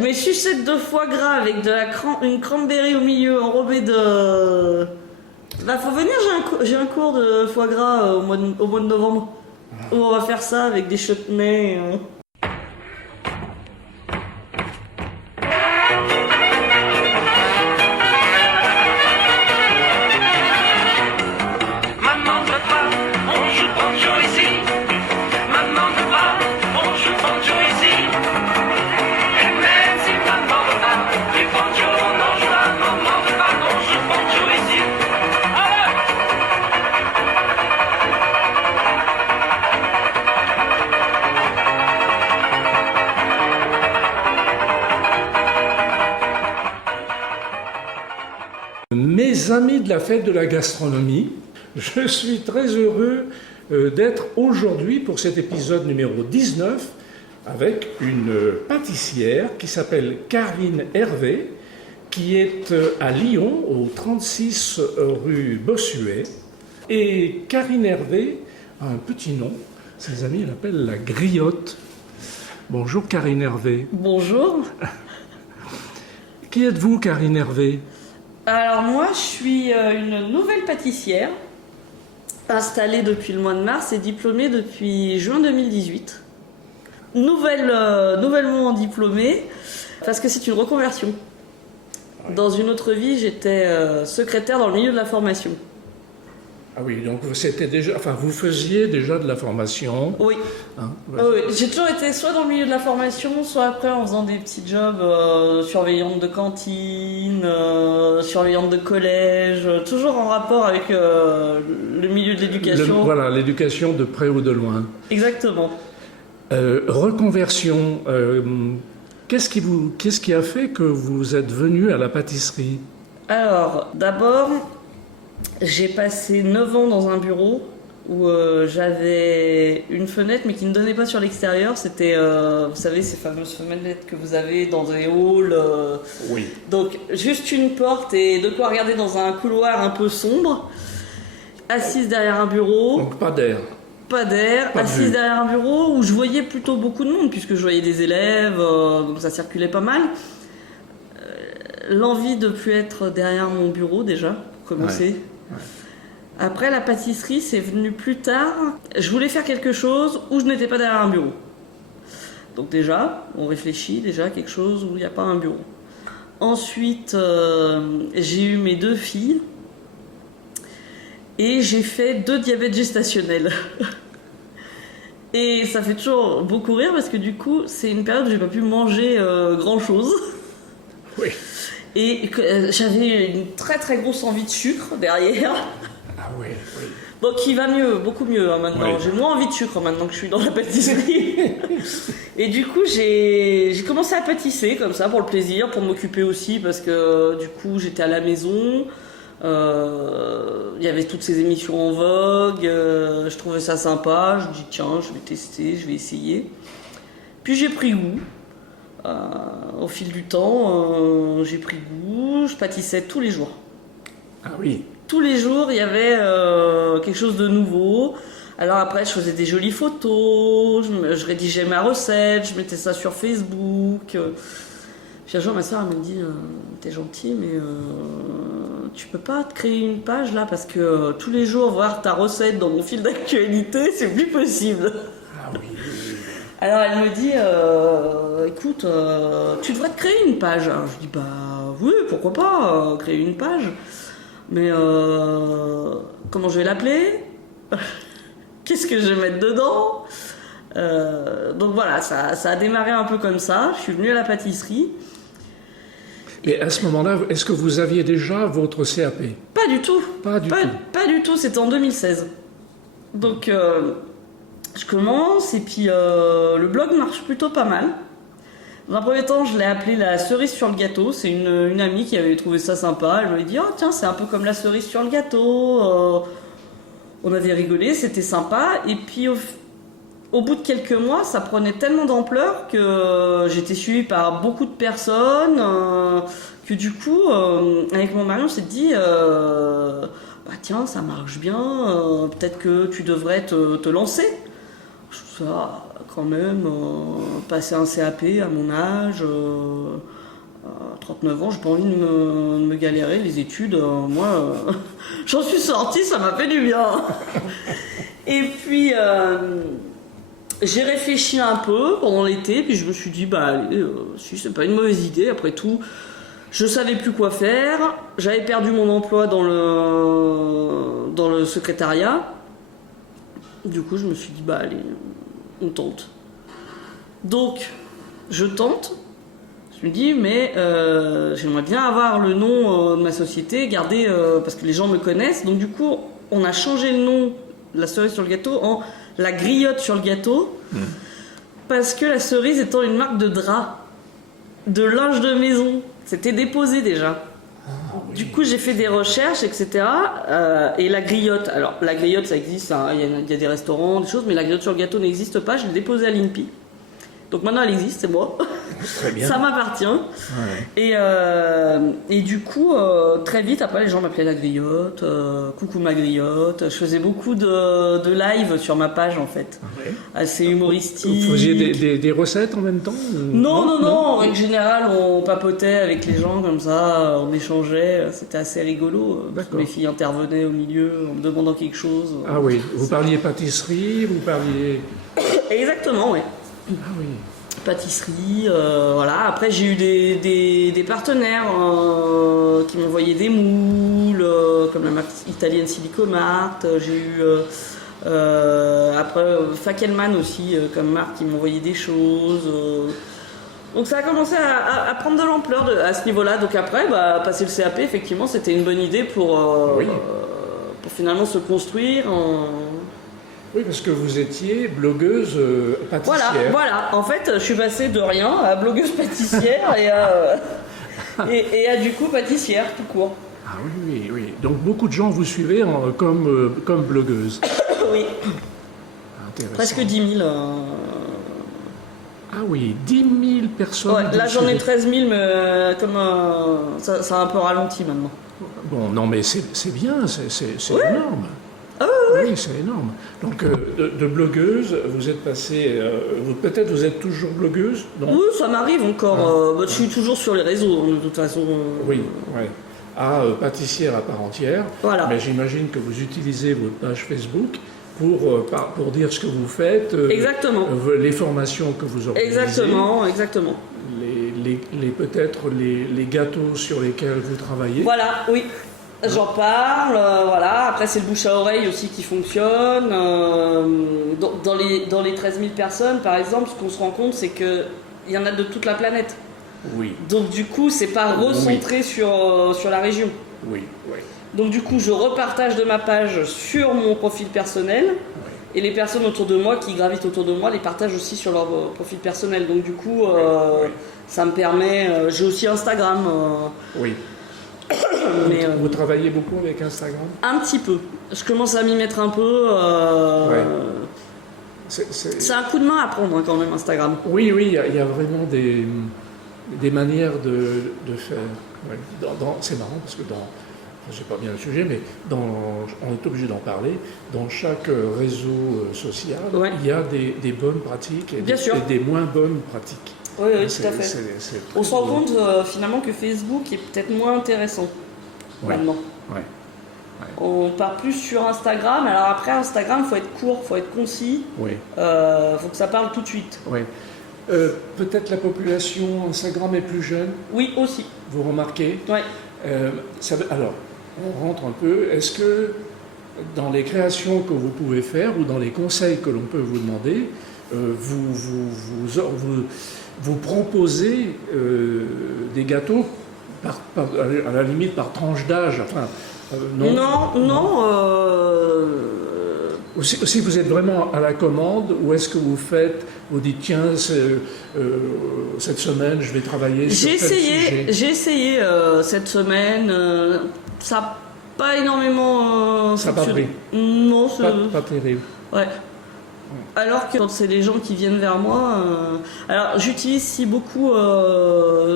mes sucettes de foie gras avec une cranberry au milieu enrobée de... Bah faut venir, j'ai un cours de foie gras au mois de novembre. Où on va faire ça avec des chutneys. Mes amis de la fête de la gastronomie, je suis très heureux d'être aujourd'hui pour cet épisode numéro 19 avec une pâtissière qui s'appelle Karine Hervé, qui est à Lyon, au 36 rue Bossuet. Et Karine Hervé a un petit nom, ses amis l'appellent la griotte. Bonjour Karine Hervé. Bonjour. Qui êtes-vous Karine Hervé ? Alors moi, je suis une nouvelle pâtissière, installée depuis le mois de mars et diplômée depuis juin 2018. Nouvellement diplômée, parce que c'est une reconversion. Dans une autre vie, j'étais secrétaire dans le milieu de la formation. Ah oui, donc c'était déjà, enfin vous faisiez déjà de la formation. Oui. Hein, Oui, j'ai toujours été soit dans le milieu de la formation, soit après en faisant des petits jobs, surveillante de cantine, surveillante de collège, toujours en rapport avec le milieu de l'éducation. Voilà, l'éducation de près ou de loin. Exactement. Reconversion, qu'est-ce qui a fait que vous êtes venu à la pâtisserie ? Alors, d'abord, j'ai passé 9 ans dans un bureau où j'avais une fenêtre mais qui ne donnait pas sur l'extérieur. C'était, vous savez, ces fameuses fenêtres que vous avez dans des halls. Oui. Donc, juste une porte et de quoi regarder dans un couloir un peu sombre. Assise derrière un bureau. Donc pas d'air. Pas d'air, assise derrière un bureau où je voyais plutôt beaucoup de monde puisque je voyais des élèves, donc ça circulait pas mal. L'envie de ne plus être derrière mon bureau déjà, pour commencer. Ouais. Après, la pâtisserie, c'est venu plus tard. Je voulais faire quelque chose où je n'étais pas derrière un bureau. Donc déjà, on réfléchit déjà à quelque chose où il n'y a pas un bureau. Ensuite, j'ai eu mes 2 filles et j'ai fait 2 diabètes gestationnels. Et ça fait toujours beaucoup rire parce que du coup, c'est une période où j'ai pas pu manger grand-chose. Oui. Et j'avais une très très grosse envie de sucre derrière. Ah oui, oui. Donc qui va mieux, beaucoup mieux hein, maintenant. Oui. J'ai moins envie de sucre maintenant que je suis dans la pâtisserie. Et du coup, j'ai commencé à pâtisser comme ça pour le plaisir, pour m'occuper aussi parce que du coup, j'étais à la maison. Il y avait toutes ces émissions en vogue. Je trouvais ça sympa. Je me dis tiens, je vais tester, je vais essayer. Puis j'ai pris goût. Au fil du temps, j'ai pris goût, je pâtissais tous les jours. Ah oui. Tous les jours, il y avait quelque chose de nouveau. Alors après, je faisais des jolies photos, je rédigeais ma recette, je mettais ça sur Facebook. Puis un jour, ma soeur me dit t'es gentille, mais tu peux pas te créer une page là parce que tous les jours voir ta recette dans mon fil d'actualité, c'est plus possible. Ah oui. Alors elle me dit écoute, tu devrais te créer une page. Alors, je dis bah oui, pourquoi pas créer une page. Mais comment je vais l'appeler? Qu'est-ce que je vais mettre dedans? Donc voilà, ça a démarré un peu comme ça. Je suis venue à la pâtisserie. Et à ce moment-là, est-ce que vous aviez déjà votre CAP ? Pas du tout. Pas du tout. Pas du tout, c'était en 2016. Donc je commence et puis le blog marche plutôt pas mal. Dans un premier temps, je l'ai appelé la cerise sur le gâteau. C'est une amie qui avait trouvé ça sympa. Elle m'avait dit oh tiens, c'est un peu comme la cerise sur le gâteau. On avait rigolé, c'était sympa. Et puis au bout de quelques mois, ça prenait tellement d'ampleur que j'étais suivie par beaucoup de personnes que du coup, avec mon mari, on s'est dit bah tiens, ça marche bien. Peut-être que tu devrais te lancer. ça, quand même, passer un CAP à mon âge, à 39 ans, j'ai pas envie de me galérer. Les études, moi, j'en suis sortie, ça m'a fait du bien. Et puis, j'ai réfléchi un peu pendant l'été, puis je me suis dit, bah allez, si c'est pas une mauvaise idée, après tout, je savais plus quoi faire, j'avais perdu mon emploi dans le secrétariat. Du coup, je me suis dit, bah allez, on tente. Donc, je tente. Je me dis, mais j'aimerais bien avoir le nom de ma société, garder, parce que les gens me connaissent. Donc, du coup, on a changé le nom de la cerise sur le gâteau en la griotte sur le gâteau. Parce que la cerise étant une marque de drap, de linge de maison, c'était déposé déjà. Du coup, j'ai fait des recherches, etc. Et la griotte, alors la griotte, ça existe, hein, il y a des restaurants, des choses, mais la griotte sur le gâteau n'existe pas. Je l'ai déposée à l'INPI. Donc maintenant, elle existe, c'est moi. Très bien. Ça m'appartient. Ouais. Et du coup, très vite, après, les gens m'appelaient la griotte, coucou ma griotte. Je faisais beaucoup de live sur ma page, en fait. Ouais. Assez humoristique. Vous faisiez des recettes en même temps Non. En règle générale, on papotait avec les gens comme ça, on échangeait. C'était assez rigolo. Les filles intervenaient au milieu en me demandant quelque chose. Ah oui, vous parliez pâtisserie, vous parliez... Exactement, oui. Ah oui. Pâtisserie, voilà. Après, j'ai eu des partenaires qui m'envoyaient des moules, comme la marque italienne Silicomart. J'ai eu après Fackelman aussi, comme marque, qui m'envoyait des choses. Donc ça a commencé à prendre de l'ampleur à ce niveau-là. Donc après, passer le CAP, effectivement, c'était une bonne idée pour finalement se construire. Oui, parce que vous étiez blogueuse pâtissière. Voilà. En fait, je suis passée de rien à blogueuse pâtissière et à du coup pâtissière tout court. Ah oui. Donc beaucoup de gens vous suivaient comme blogueuse. Oui. Intéressant. Presque 10 000. Ah oui, 10 000 personnes. Ouais, là j'en ai 13 000, mais comme ça a un peu ralenti maintenant. Bon, non mais c'est bien, c'est énorme. Ah oui, c'est énorme. Donc, de blogueuse, vous êtes passée... peut-être vous êtes toujours blogueuse, non? Oui, ça m'arrive encore. Je suis toujours sur les réseaux, de toute façon. Oui. Pâtissière à part entière. Voilà. Mais j'imagine que vous utilisez votre page Facebook pour dire ce que vous faites. Exactement. Les formations que vous organisez. Exactement. Peut-être les gâteaux sur lesquels vous travaillez. Voilà, oui. J'en parle, voilà. Après, c'est le bouche à oreille aussi qui fonctionne. Dans les 13 000 personnes, par exemple, ce qu'on se rend compte, c'est qu'il y en a de toute la planète. Oui. Donc, du coup, c'est pas recentré sur la région. Oui. Donc, du coup, je repartage de ma page sur mon profil personnel. Oui. Et les personnes autour de moi qui gravitent autour de moi les partagent aussi sur leur profil personnel. Donc, du coup, ça me permet... j'ai aussi Instagram. Oui. Mais vous travaillez beaucoup avec Instagram? Un petit peu. Je commence à m'y mettre un peu. C'est un coup de main à prendre quand même, Instagram. Oui, il y a vraiment des manières de faire. Ouais. C'est marrant parce que je sais pas bien le sujet, mais on est obligé d'en parler. Dans chaque réseau social, il y a des bonnes pratiques et des moins bonnes pratiques. Oui, tout à fait. On se rend compte finalement que Facebook est peut-être moins intéressant maintenant. Ouais. On part plus sur Instagram. Alors après, Instagram, il faut être court, il faut être concis. Oui. Faut que ça parle tout de suite. Oui. Peut-être la population Instagram est plus jeune. Oui, aussi. Vous remarquez? Oui. Alors, on rentre un peu. Est-ce que dans les créations que vous pouvez faire ou dans les conseils que l'on peut vous demander, vous proposez des gâteaux à la limite par tranche d'âge, enfin, non. Ou si vous êtes vraiment à la commande, ou est-ce que vous dites tiens, cette semaine je vais travailler sur tel sujet? J'ai essayé cette semaine, ça n'a pas énormément ça n'a pas pris? Non, pas terrible. Ouais. Alors que quand c'est les gens qui viennent vers moi, alors j'utilise si beaucoup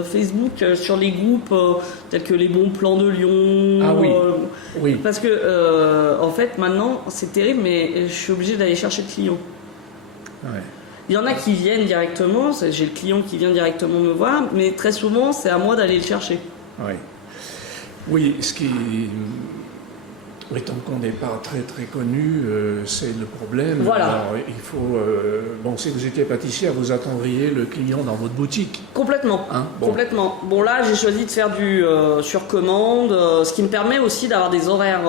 Facebook sur les groupes tels que les bons plans de Lyon. Ah oui. Parce que en fait maintenant c'est terrible, mais je suis obligée d'aller chercher le client. Ouais. Il y en a qui viennent directement, j'ai le client qui vient directement me voir, mais très souvent c'est à moi d'aller le chercher. Ouais. Oui, ce qui, étant qu'on n'est pas très très connu, c'est le problème. Voilà. Alors, il faut, bon, si vous étiez pâtissière, vous attendriez le client dans votre boutique. Complètement. Hein, bon. Complètement. Bon, là, j'ai choisi de faire du sur commande, ce qui me permet aussi d'avoir des horaires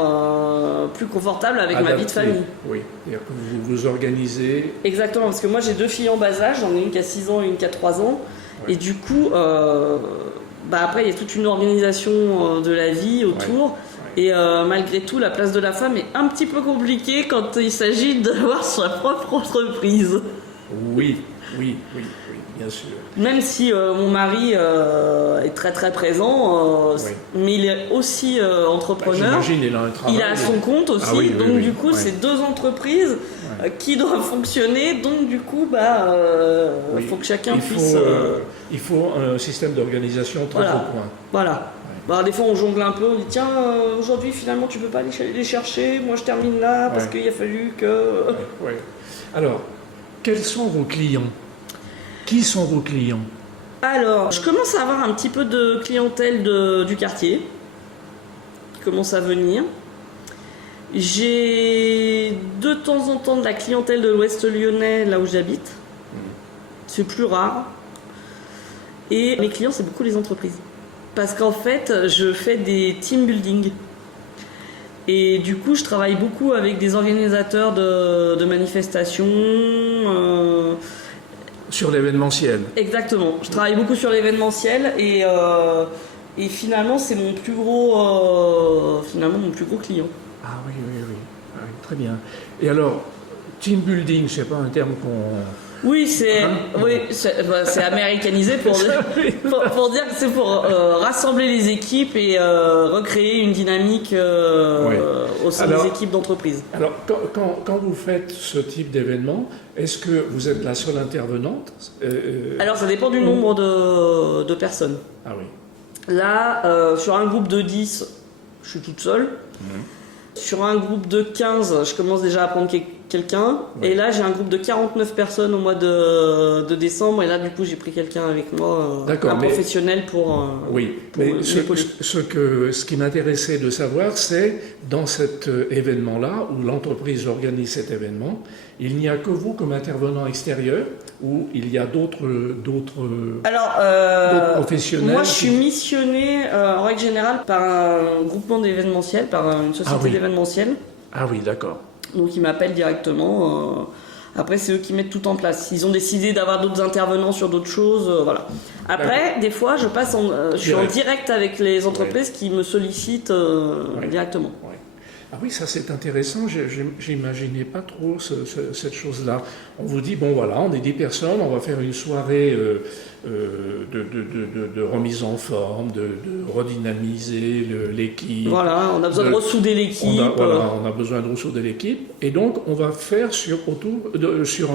plus confortables avec ma vie de famille. Oui, c'est-à-dire que vous vous organisez. Exactement, parce que moi j'ai 2 filles en bas âge, j'en ai une qui a 6 ans et une qui a 3 ans. Ouais. Et du coup, après, il y a toute une organisation de la vie autour. Ouais. Et malgré tout, la place de la femme est un petit peu compliquée quand il s'agit d'avoir sa propre entreprise. Oui, bien sûr. Même si mon mari est très très présent, Oui. mais il est aussi entrepreneur. J'imagine, il a un travail. Il a son compte aussi, Ah oui, donc oui. du coup, Ouais. c'est 2 entreprises qui doivent fonctionner. Donc du coup, Oui. faut que chacun il puisse. Il faut un système d'organisation très Voilà. au point. Voilà. Bah, des fois, on jongle un peu, on dit tiens, aujourd'hui, finalement, tu peux pas les chercher. Moi, je termine là parce Ouais. qu'il a fallu que. Ouais. Alors, quels sont vos clients? Qui sont vos clients? Alors, je commence à avoir un petit peu de clientèle du quartier qui commence à venir. J'ai de temps en temps de la clientèle de l'Ouest lyonnais, là où j'habite. C'est plus rare. Et mes clients, c'est beaucoup les entreprises. Parce qu'en fait, je fais des team building. Et du coup, je travaille beaucoup avec des organisateurs de manifestations. Sur l'événementiel. Exactement. Je travaille beaucoup sur l'événementiel et finalement, c'est mon plus gros client. Ah oui. Ah oui, très bien. Et alors, team building, c'est pas un terme qu'on... Oui, c'est américanisé pour dire que c'est pour rassembler les équipes et recréer une dynamique au sein des équipes d'entreprise. Alors, quand vous faites ce type d'événement, est-ce que vous êtes la seule intervenante? Alors, ça dépend du nombre de personnes. Ah oui. Là, sur un groupe de 10, je suis toute seule. Sur un groupe de 15, je commence déjà à prendre quelqu'un. Et là, j'ai un groupe de 49 personnes au mois de décembre. Et là, du coup, j'ai pris quelqu'un avec moi, un professionnel pour... oui, mais ce qui m'intéressait de savoir, c'est dans cet événement-là, où l'entreprise organise cet événement, il n'y a que vous comme intervenant extérieur, ou il y a d'autres professionnels? Moi, je suis missionné, en règle générale, par un groupement d'événementiel, par une société d'événementiel. Ah oui, d'accord. Donc, ils m'appellent directement. Après, c'est eux qui mettent tout en place. Ils ont décidé d'avoir d'autres intervenants sur d'autres choses. Voilà. Après, des fois, je suis en direct avec les entreprises qui me sollicitent directement. Ouais. Ah oui, ça c'est intéressant, j'imaginais pas trop cette chose-là. On vous dit, bon voilà, on est 10 personnes, on va faire une soirée de remise en forme, de redynamiser l'équipe. Voilà, on a besoin de ressouder l'équipe. On a besoin de ressouder l'équipe. Et donc, on va faire sur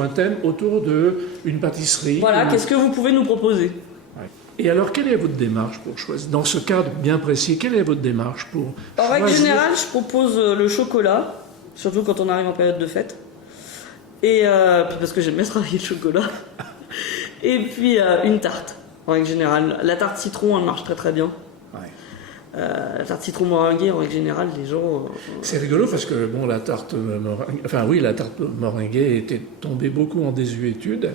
un thème autour d'une pâtisserie. Voilà, qu'est-ce que vous pouvez nous proposer? Et alors, quelle est votre démarche pour choisir? Dans ce cadre bien précis, quelle est votre démarche pour En règle générale, je propose le chocolat, surtout quand on arrive en période de fête. Et puis parce que j'aime bien travailler le chocolat. Et puis une tarte, en règle générale. La tarte citron, elle marche très très bien. La tarte citron meringuée, en règle générale, les gens... C'est rigolo parce que bon, la tarte meringuée était tombée beaucoup en désuétude.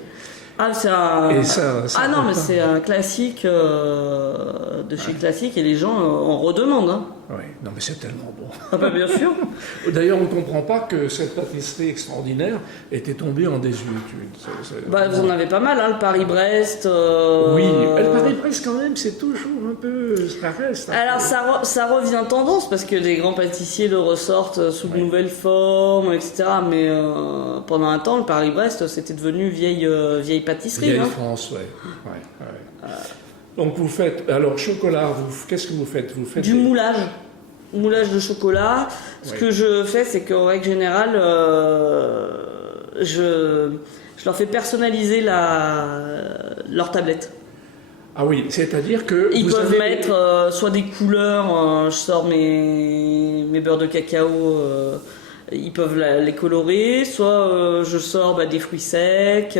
Ah, c'est un... mais c'est un classique de chez Classique et les gens en redemandent. Hein. Oui, non mais c'est tellement bon. Ah bah bien sûr. D'ailleurs, on ne comprend pas que cette pâtisserie extraordinaire était tombée en désuétude. Vous en avez pas mal, hein, le Paris-Brest. Oui, le Paris-Brest quand même, c'est toujours un peu... Ça reste. Alors ça revient tendance parce que des grands pâtissiers le ressortent sous de nouvelles formes, etc. Mais pendant un temps, le Paris-Brest, c'était devenu vieille pâtisserie. Vieille France, ouais. Donc vous faites, alors chocolat, qu'est-ce que vous faites? Vous faites du moulage de chocolat. Ce que je fais, c'est qu'en règle générale, je leur fais personnaliser leur tablette. Ah oui, c'est-à-dire que ils peuvent mettre soit des couleurs, je sors mes beurres de cacao ils peuvent les colorer, soit je sors des fruits secs,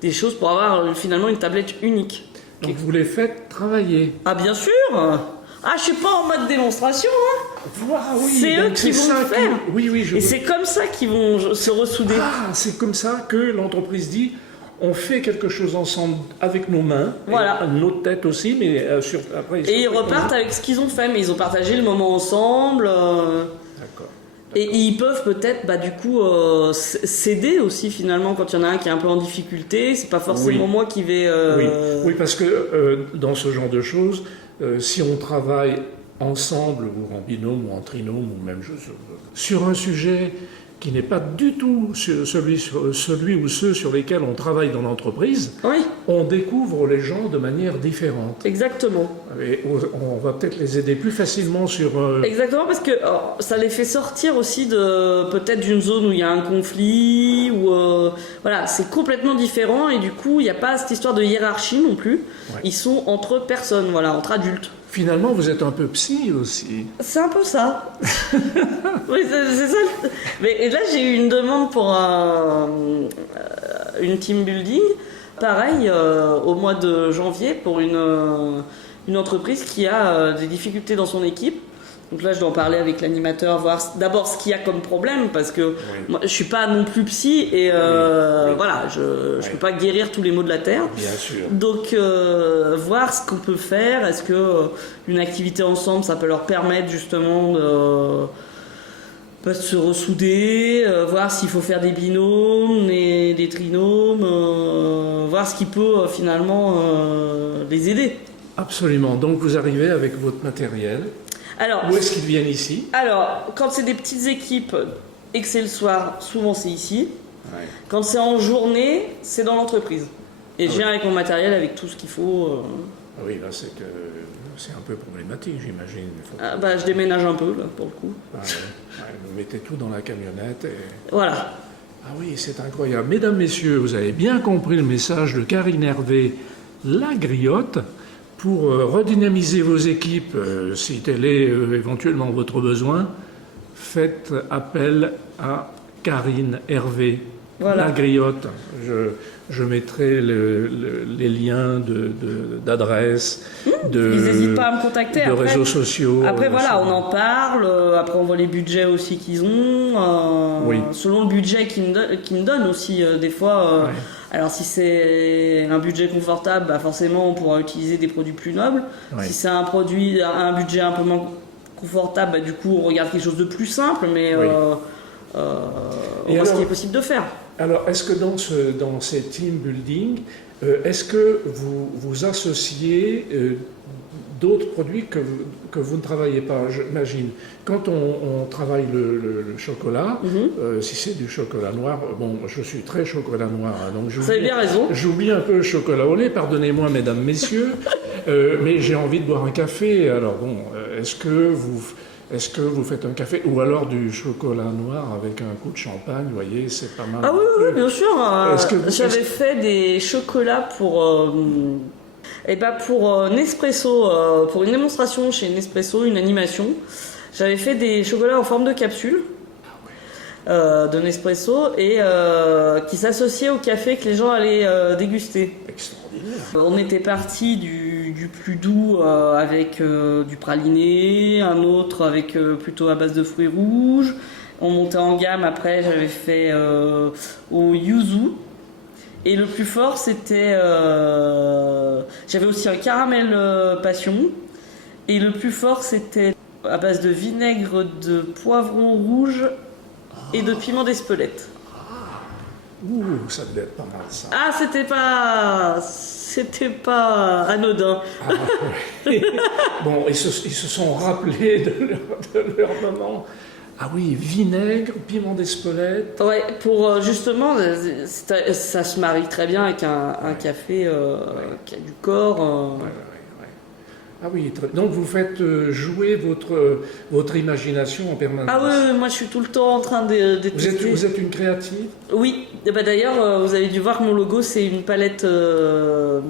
des choses pour avoir finalement une tablette unique. Donc vous les faites travailler. Ah bien sûr. Ah, je suis pas en mode démonstration, hein. Ah oui, C'est eux donc qui vont ça le faire. Oui, oui, Et c'est comme ça qu'ils vont se ressouder. Ah, c'est comme ça que l'entreprise dit on fait quelque chose ensemble avec nos mains, Voilà. et notre tête aussi, mais après. Et ils repartent avec ce qu'ils ont fait, mais ils ont partagé le moment ensemble. D'accord. Et ils peuvent peut-être, du coup, s'aider aussi finalement quand il y en a un qui est un peu en difficulté. C'est pas forcément moi qui vais. Oui, parce que dans ce genre de choses, si on travaille ensemble, ou en binôme, ou en trinôme, ou même sur un sujet qui n'est pas du tout celui ou ceux sur lesquels on travaille dans l'entreprise, Oui, on découvre les gens de manière différente. exactement. Et on va peut-être les aider plus facilement sur... Exactement, parce que ça les fait sortir aussi peut-être d'une zone où il y a un conflit, ou voilà, c'est complètement différent et du coup il n'y a pas cette histoire de hiérarchie non plus. Ouais. Ils sont entre personnes, voilà, entre adultes. Finalement, vous êtes un peu psy aussi. C'est un peu ça. Oui, c'est ça. Mais là, j'ai eu une demande pour une team building. Pareil, au mois de janvier, pour une entreprise qui a des difficultés dans son équipe. Donc là, je dois en parler avec l'animateur, voir d'abord ce qu'il y a comme problème, parce que moi, je suis pas non plus psy et voilà, je peux pas guérir tous les maux de la terre. Bien sûr. Donc voir ce qu'on peut faire, est-ce que une activité ensemble, ça peut leur permettre justement de se ressouder, voir s'il faut faire des binômes, des trinômes, voir ce qui peut finalement les aider. Absolument. Donc vous arrivez avec votre matériel. Alors, Où est-ce qu'ils viennent ici? Alors, quand c'est des petites équipes et que c'est le soir, souvent c'est ici. Ouais. Quand c'est en journée, c'est dans l'entreprise. Et je viens avec mon matériel, avec tout ce qu'il faut. Ah oui, là c'est un peu problématique, j'imagine. Je déménage un peu, là, pour le coup. Ah, ouais. Vous mettez tout dans la camionnette et... Voilà. Ah oui, c'est incroyable. Mesdames, Messieurs, vous avez bien compris le message de Karine Hervé, la griotte. Pour redynamiser vos équipes, si tel est éventuellement votre besoin, faites appel à Karine Hervé, Voilà. la griotte. Je mettrai les liens d'adresse, Ils n'hésitent pas à me contacter. de Après, réseaux sociaux. Après voilà, on en parle. Après, on voit les budgets aussi qu'ils ont. Oui. Selon le budget qu'ils me donnent aussi, des fois. Ouais. Alors, si c'est un budget confortable, forcément, on pourra utiliser des produits plus nobles. Ouais. Si c'est un budget un peu moins confortable, du coup, on regarde quelque chose de plus simple, mais Oui. on voit ce qui est possible de faire. Alors, est-ce que dans ces team building, est-ce que vous associez d'autres produits que vous ne travaillez pas? J'imagine, quand on travaille le chocolat, si c'est du chocolat noir, bon, je suis très chocolat noir, hein, donc Vous avez bien raison. j'oublie un peu le chocolat au lait, pardonnez-moi mesdames, messieurs, mais j'ai envie de boire un café, alors bon, est-ce que vous faites un café ou alors du chocolat noir avec un coup de champagne, vous voyez, c'est pas mal. Ah oui, bien sûr. J'avais est-ce- fait des chocolats pour Nespresso, pour une démonstration chez Nespresso, une animation. J'avais fait des chocolats en forme de capsule de Nespresso et qui s'associaient au café que les gens allaient déguster. Extraordinaire. On était parti du plus doux avec du praliné, un autre avec plutôt à base de fruits rouges. On montait en gamme, après j'avais fait au yuzu. Et le plus fort c'était... j'avais aussi un caramel passion. Et le plus fort c'était à base de vinaigre de poivron rouge et de piment d'Espelette. Ouh, ça devait être pas mal ça. Ah, c'était pas anodin. Ah, ouais. Bon, ils se sont rappelés de leur moment. Ah oui, vinaigre, piment d'Espelette. Ouais, pour justement, ça se marie très bien avec un café qui a du corps. Ouais. Ah oui, donc vous faites jouer votre imagination en permanence. Ah oui, moi je suis tout le temps en train de tester. Vous êtes une créative? Oui, et d'ailleurs, vous avez dû voir que mon logo, c'est une palette de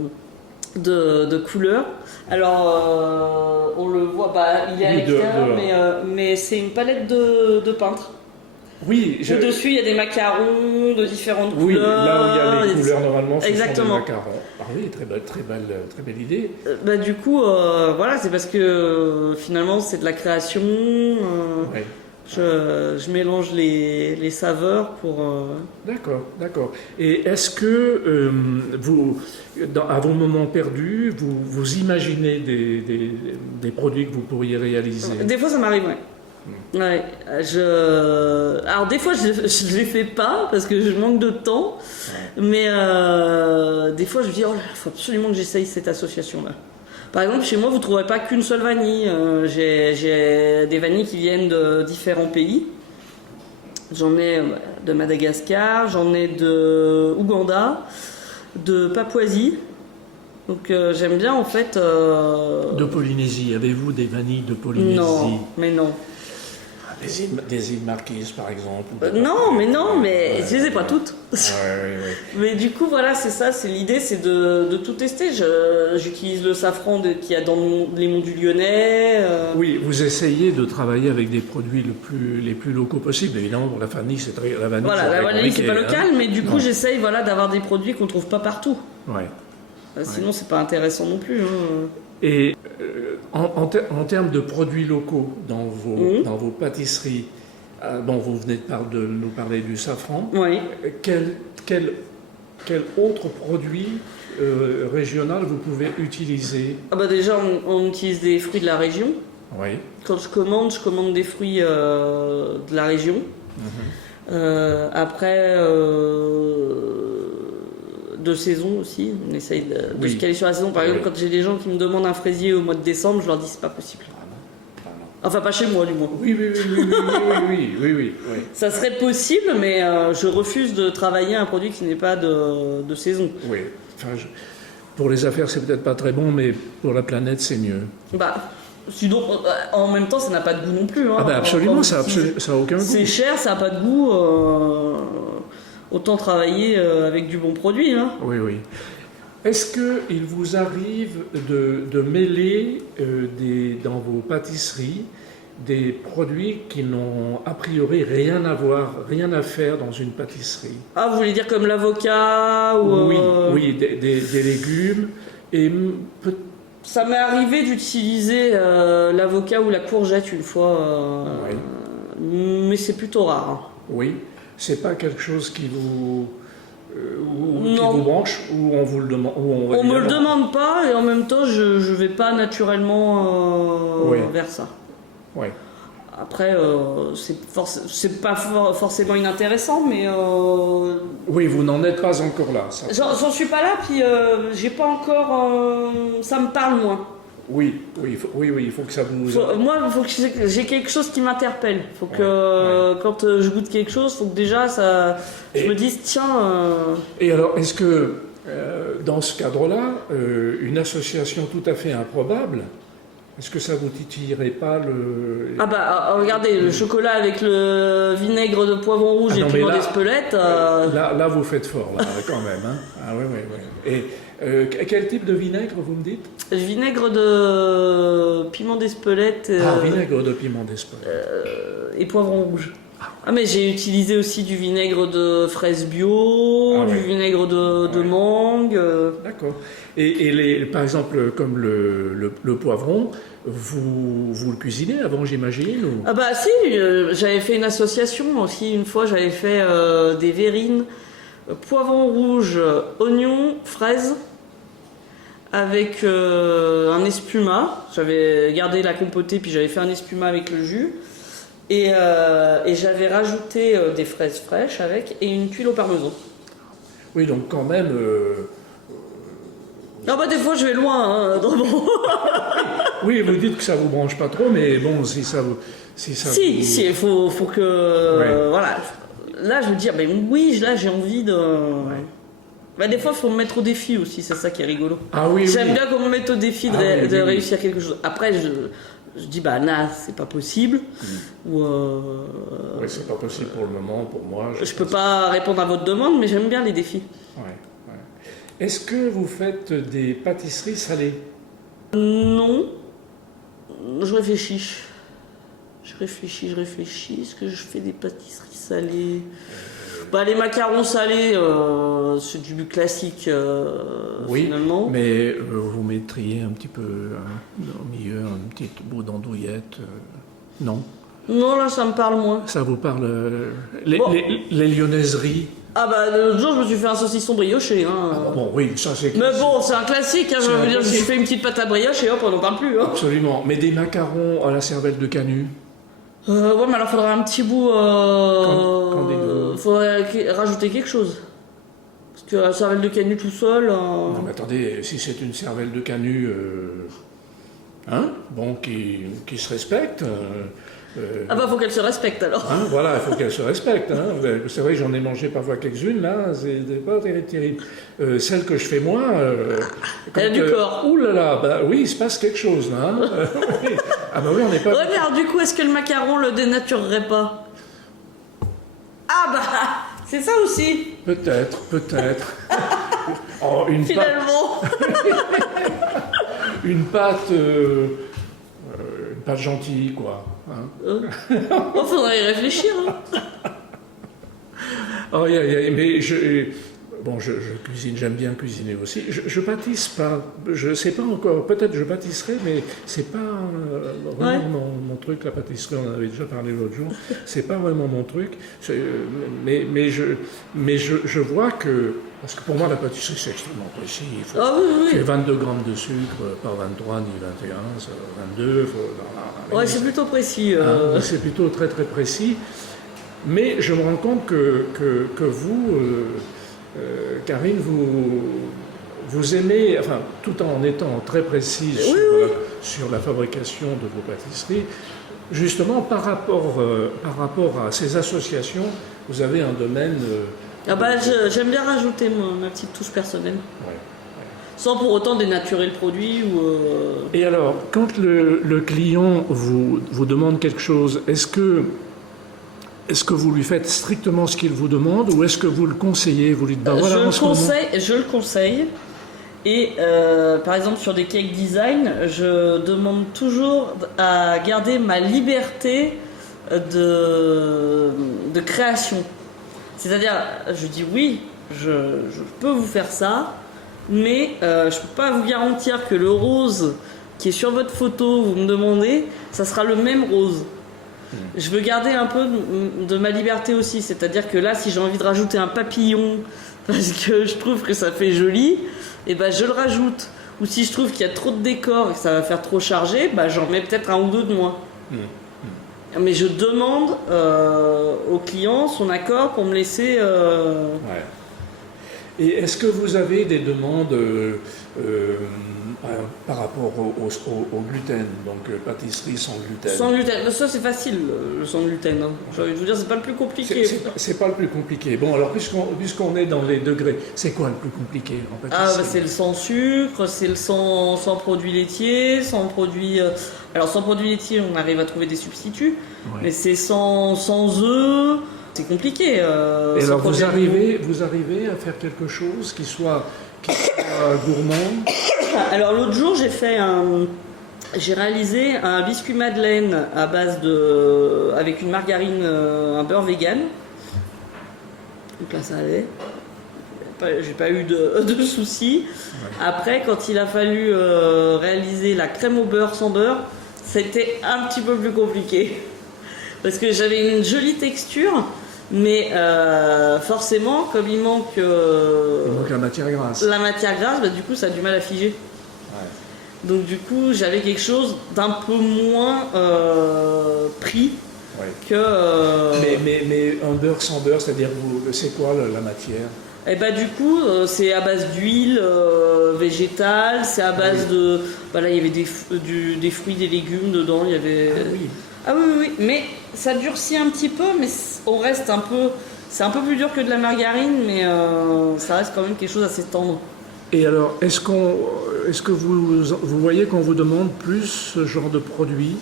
couleurs. Alors, on le voit, il est à Oui, l'extérieur, mais c'est une palette de peintre. Oui, Au-dessus, il y a des macarons de différentes oui, couleurs. là où il y a les couleurs, normalement, ce sont Exactement. des macarons. Ah oui, très belle idée. Bah, du coup, voilà, c'est parce que finalement, c'est de la création. Ouais. Je mélange les saveurs pour. D'accord. Et est-ce que vous, à vos moments perdus, vous imaginez des produits que vous pourriez réaliser? Des fois, ça m'arrive, ouais. Ouais, alors des fois je les fais pas parce que je manque de temps, mais des fois je me dis oh là, faut absolument que j'essaye cette association là. Par exemple chez moi vous trouverez pas qu'une seule vanille, j'ai des vanilles qui viennent de différents pays. J'en ai de Madagascar, j'en ai de Ouganda, de Papouasie. Donc j'aime bien en fait. De Polynésie, avez-vous des vanilles de Polynésie? Non, mais non. Des îles Marquises, par exemple? Non, mais je les ai pas toutes. Ouais. Mais du coup, voilà, c'est ça, c'est l'idée, c'est de tout tester. J'utilise le safran qu'il y a dans les monts du Lyonnais. Oui, vous essayez de travailler avec des produits les plus locaux possibles. Évidemment, pour la vanille, la vanille, Voilà, la vanille, c'est pas local, mais du coup, Non. j'essaye d'avoir des produits qu'on trouve pas partout. Ouais. Sinon, c'est pas intéressant non plus. Et en termes de produits locaux dans vos pâtisseries, bon, vous venez de nous parler du safran. Oui. Quel autre produit régional vous pouvez utiliser? Ah bah déjà, on utilise des fruits de la région. Oui. Quand je commande des fruits de la région. Après, de saison aussi, on essaye de se caler sur la saison. Par exemple, quand j'ai des gens qui me demandent un fraisier au mois de décembre, je leur dis c'est pas possible. Enfin, pas chez moi, du moins. Oui. Ça serait possible, mais je refuse de travailler un produit qui n'est pas de saison. Oui. Enfin, pour les affaires, c'est peut-être pas très bon, mais pour la planète, c'est mieux. Bah, sinon, en même temps, ça n'a pas de goût non plus. Hein. Ah ben absolument, ça a aucun goût. C'est cher, ça n'a pas de goût. Autant travailler avec du bon produit. Hein. Oui. Est-ce qu'il vous arrive de mêler dans vos pâtisseries des produits qui n'ont a priori rien à faire dans une pâtisserie? Ah, vous voulez dire comme l'avocat ou Oui, des légumes et ça m'est arrivé d'utiliser l'avocat ou la courgette une fois, mais c'est plutôt rare. Hein. Oui, c'est pas quelque chose qui vous branche ou on vous le demande? On me le demande pas et en même temps je vais pas naturellement vers ça. Oui. Après, c'est pas forcément inintéressant, mais oui, vous n'en êtes pas encore là. J'en suis pas là, puis j'ai pas encore. Ça me parle moins. Oui, il faut que ça vous. Moi, il faut que j'ai quelque chose qui m'interpelle. Faut que quand je goûte quelque chose, faut que déjà je me dise tiens. Et alors, est-ce que dans ce cadre-là, une association tout à fait improbable, est-ce que ça vous titillerait pas Ah bah regardez, le chocolat avec le vinaigre de poivron rouge et piment d'Espelette. Là, vous faites fort, là, quand même. Hein. Ah ouais. Et quel type de vinaigre, vous me dites? Vinaigre de piment d'Espelette. Vinaigre de piment d'Espelette. Et poivron rouge. Ah mais j'ai utilisé aussi du vinaigre de fraise bio, du vinaigre de mangue. D'accord. Et par exemple, comme le poivron, vous le cuisinez avant, j'imagine ou... Ah bah si, j'avais fait une association aussi, une fois j'avais fait des verrines, poivron rouge, oignon, fraise, avec un espuma. J'avais gardé la compotée, puis j'avais fait un espuma avec le jus. Et j'avais rajouté des fraises fraîches avec et une tuile au parmesan. Oui, donc quand même... Ah bah des fois je vais loin, hein, Oui, vous dites que ça vous branche pas trop, mais bon, si ça vous... Si, il faut que... Voilà. Là je veux dire, ben oui, là j'ai envie de... Bah, des fois il faut me mettre au défi aussi, c'est ça qui est rigolo. Ah oui, j'aime bien qu'on me mette au défi de réussir quelque chose. Après je dis bah là c'est pas possible. Ou oui, c'est pas possible pour le moment, pour moi. Je peux pas répondre à votre demande, mais j'aime bien les défis. Ouais. Est-ce que vous faites des pâtisseries salées? Non, je réfléchis. Je réfléchis. Est-ce que je fais des pâtisseries salées? Bah, les macarons salés, c'est du classique, Oui, finalement. mais vous mettriez un petit peu au milieu, un petit bout d'andouillette. Non? Non, là, ça me parle moins. Ça vous parle Bon. les lyonnaiseries? Ah bah, l'autre jour, je me suis fait un saucisson brioché. Hein. Ah, bon, oui, ça c'est... Mais bon, c'est un classique. Hein, C'est je un veux dire, je classique. fais une petite pâte à brioche et hop, on n'en parle plus. Hein. Absolument. Mais des macarons à la cervelle de canut? Ouais, mais alors, faudrait un petit bout... Qu'en dites-vous? faudrait rajouter quelque chose. Parce que la cervelle de canut tout seul... Non, mais attendez, si c'est une cervelle de canut, bon, qui se respecte... Ah bah, faut qu'elle se respecte, alors. Voilà, il faut qu'elle se respecte. C'est vrai que j'en ai mangé parfois quelques-unes, là, c'est pas terrible. Celle que je fais moi... Elle a du corps. Ouh là là, bah oui, il se passe quelque chose, là. Oui. Ah bah oui, on n'est pas... Ouais, mais alors, du coup, est-ce que le macaron le dénaturerait pas? Ah bah, c'est ça aussi, Peut-être. Oh, finalement. une pâte gentille, quoi. Oh, faudrait y réfléchir. Hein. Oh, mais je cuisine, j'aime bien cuisiner aussi. Je pâtisse pas, je sais pas encore, peut-être je pâtisserai, mais c'est pas vraiment mon truc, la pâtisserie, on en avait déjà parlé l'autre jour, c'est pas vraiment mon truc. Mais je vois que, parce que pour moi la pâtisserie c'est extrêmement précis, il faut qu'il y ait 22 grammes de sucre, pas 23 ni 21, c'est 22. Ouais, c'est plutôt précis. C'est plutôt très très précis. Mais je me rends compte que vous, Karine, vous aimez, enfin, tout en étant très précise sur la fabrication de vos pâtisseries, justement par rapport à ces associations, vous avez un domaine... J'aime bien rajouter ma petite touche personnelle. Ouais. Sans pour autant dénaturer le produit ou... Et alors, quand le client vous demande quelque chose, est-ce que vous lui faites strictement ce qu'il vous demande ou est-ce que vous le conseillez, vous lui dites je le conseille. Et par exemple sur des cake design, je demande toujours à garder ma liberté de création. C'est-à-dire, je dis oui, je peux vous faire ça, mais je peux pas vous garantir que le rose qui est sur votre photo, vous me demandez, ça sera le même rose. Je veux garder un peu de ma liberté aussi, c'est-à-dire que là, si j'ai envie de rajouter un papillon parce que je trouve que ça fait joli, et ben je le rajoute. Ou si je trouve qu'il y a trop de décor et que ça va faire trop chargé, j'en mets peut-être un ou deux de moins. Mais je demande au client son accord pour me laisser... Et est-ce que vous avez des demandes par rapport au gluten, donc pâtisserie sans gluten? Sans gluten, ça c'est facile, le sans gluten. Hein. J'ai envie de vous dire, c'est pas le plus compliqué. C'est pas le plus compliqué. Bon, alors puisqu'on est dans les degrés, c'est quoi le plus compliqué en pâtisserie? C'est le sans sucre, c'est le sans produits laitiers, sans produits... Alors sans produits laitiers, on arrive à trouver des substituts, mais c'est sans œufs... C'est compliqué. Et alors vous arrivez à faire quelque chose qui soit gourmand? Alors l'autre jour j'ai réalisé un biscuit madeleine à base avec une margarine, un beurre vegan. Donc là ça allait. J'ai pas eu de soucis. Après quand il a fallu réaliser la crème au beurre sans beurre, c'était un petit peu plus compliqué. Parce que j'avais une jolie texture. Mais forcément, comme il manque la matière grasse. La matière grasse, du coup, ça a du mal à figer. Donc du coup, j'avais quelque chose d'un peu moins pris que... Mais un beurre sans beurre, c'est-à-dire, c'est quoi la matière? Et du coup, c'est à base d'huile végétale, c'est à base de... là, il y avait des fruits, des légumes dedans, il y avait... Ah oui, mais ça durcit un petit peu, mais on reste un peu... C'est un peu plus dur que de la margarine, mais ça reste quand même quelque chose d'assez tendre. Et alors, est-ce que vous voyez qu'on vous demande plus ce genre de produit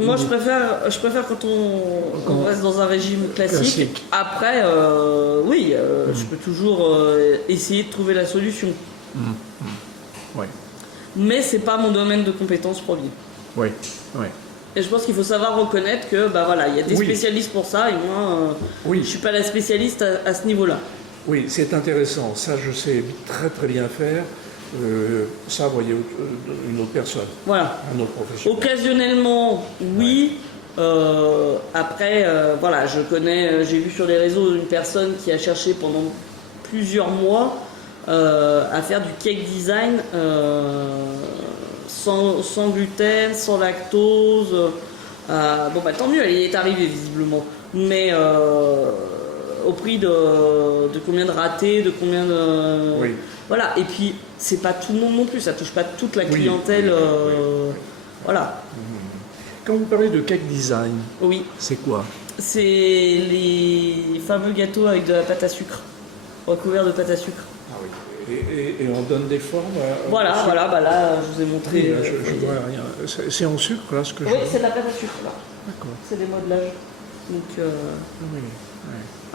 Moi, je préfère quand on reste dans un régime classique. Après, je peux toujours essayer de trouver la solution. Ouais. Mais c'est pas mon domaine de compétence premier. Oui, oui. Et je pense qu'il faut savoir reconnaître que bah voilà, il y a des Oui. spécialistes pour ça et moi Oui. je suis pas la spécialiste à ce niveau-là. Oui, c'est intéressant. Ça, je sais très très bien faire. Ça, voyez, une autre personne, Voilà. un autre professionnel. Occasionnellement, oui. Après, voilà, je connais, j'ai vu sur les réseaux une personne qui a cherché pendant plusieurs mois à faire du cake design sans gluten, sans lactose. Bon, bah tant mieux, elle y est arrivée visiblement. Mais au prix de combien de ratés, de combien de. Oui. Voilà, et puis c'est pas tout le monde non plus, ça touche pas toute la Oui, clientèle. oui. Voilà. Quand vous parlez de cake design, Oui, c'est quoi? c'est les fameux gâteaux avec de la pâte à sucre, recouverts de pâte à sucre. Ah oui. Et on donne des formes Voilà, au sucre? voilà, bah là je vous ai montré. Oui, là, je vois rien. C'est en sucre, là, ce que je Oui, vois. c'est de la pâte à sucre là. D'accord. C'est des modelages. Donc Oui, oui.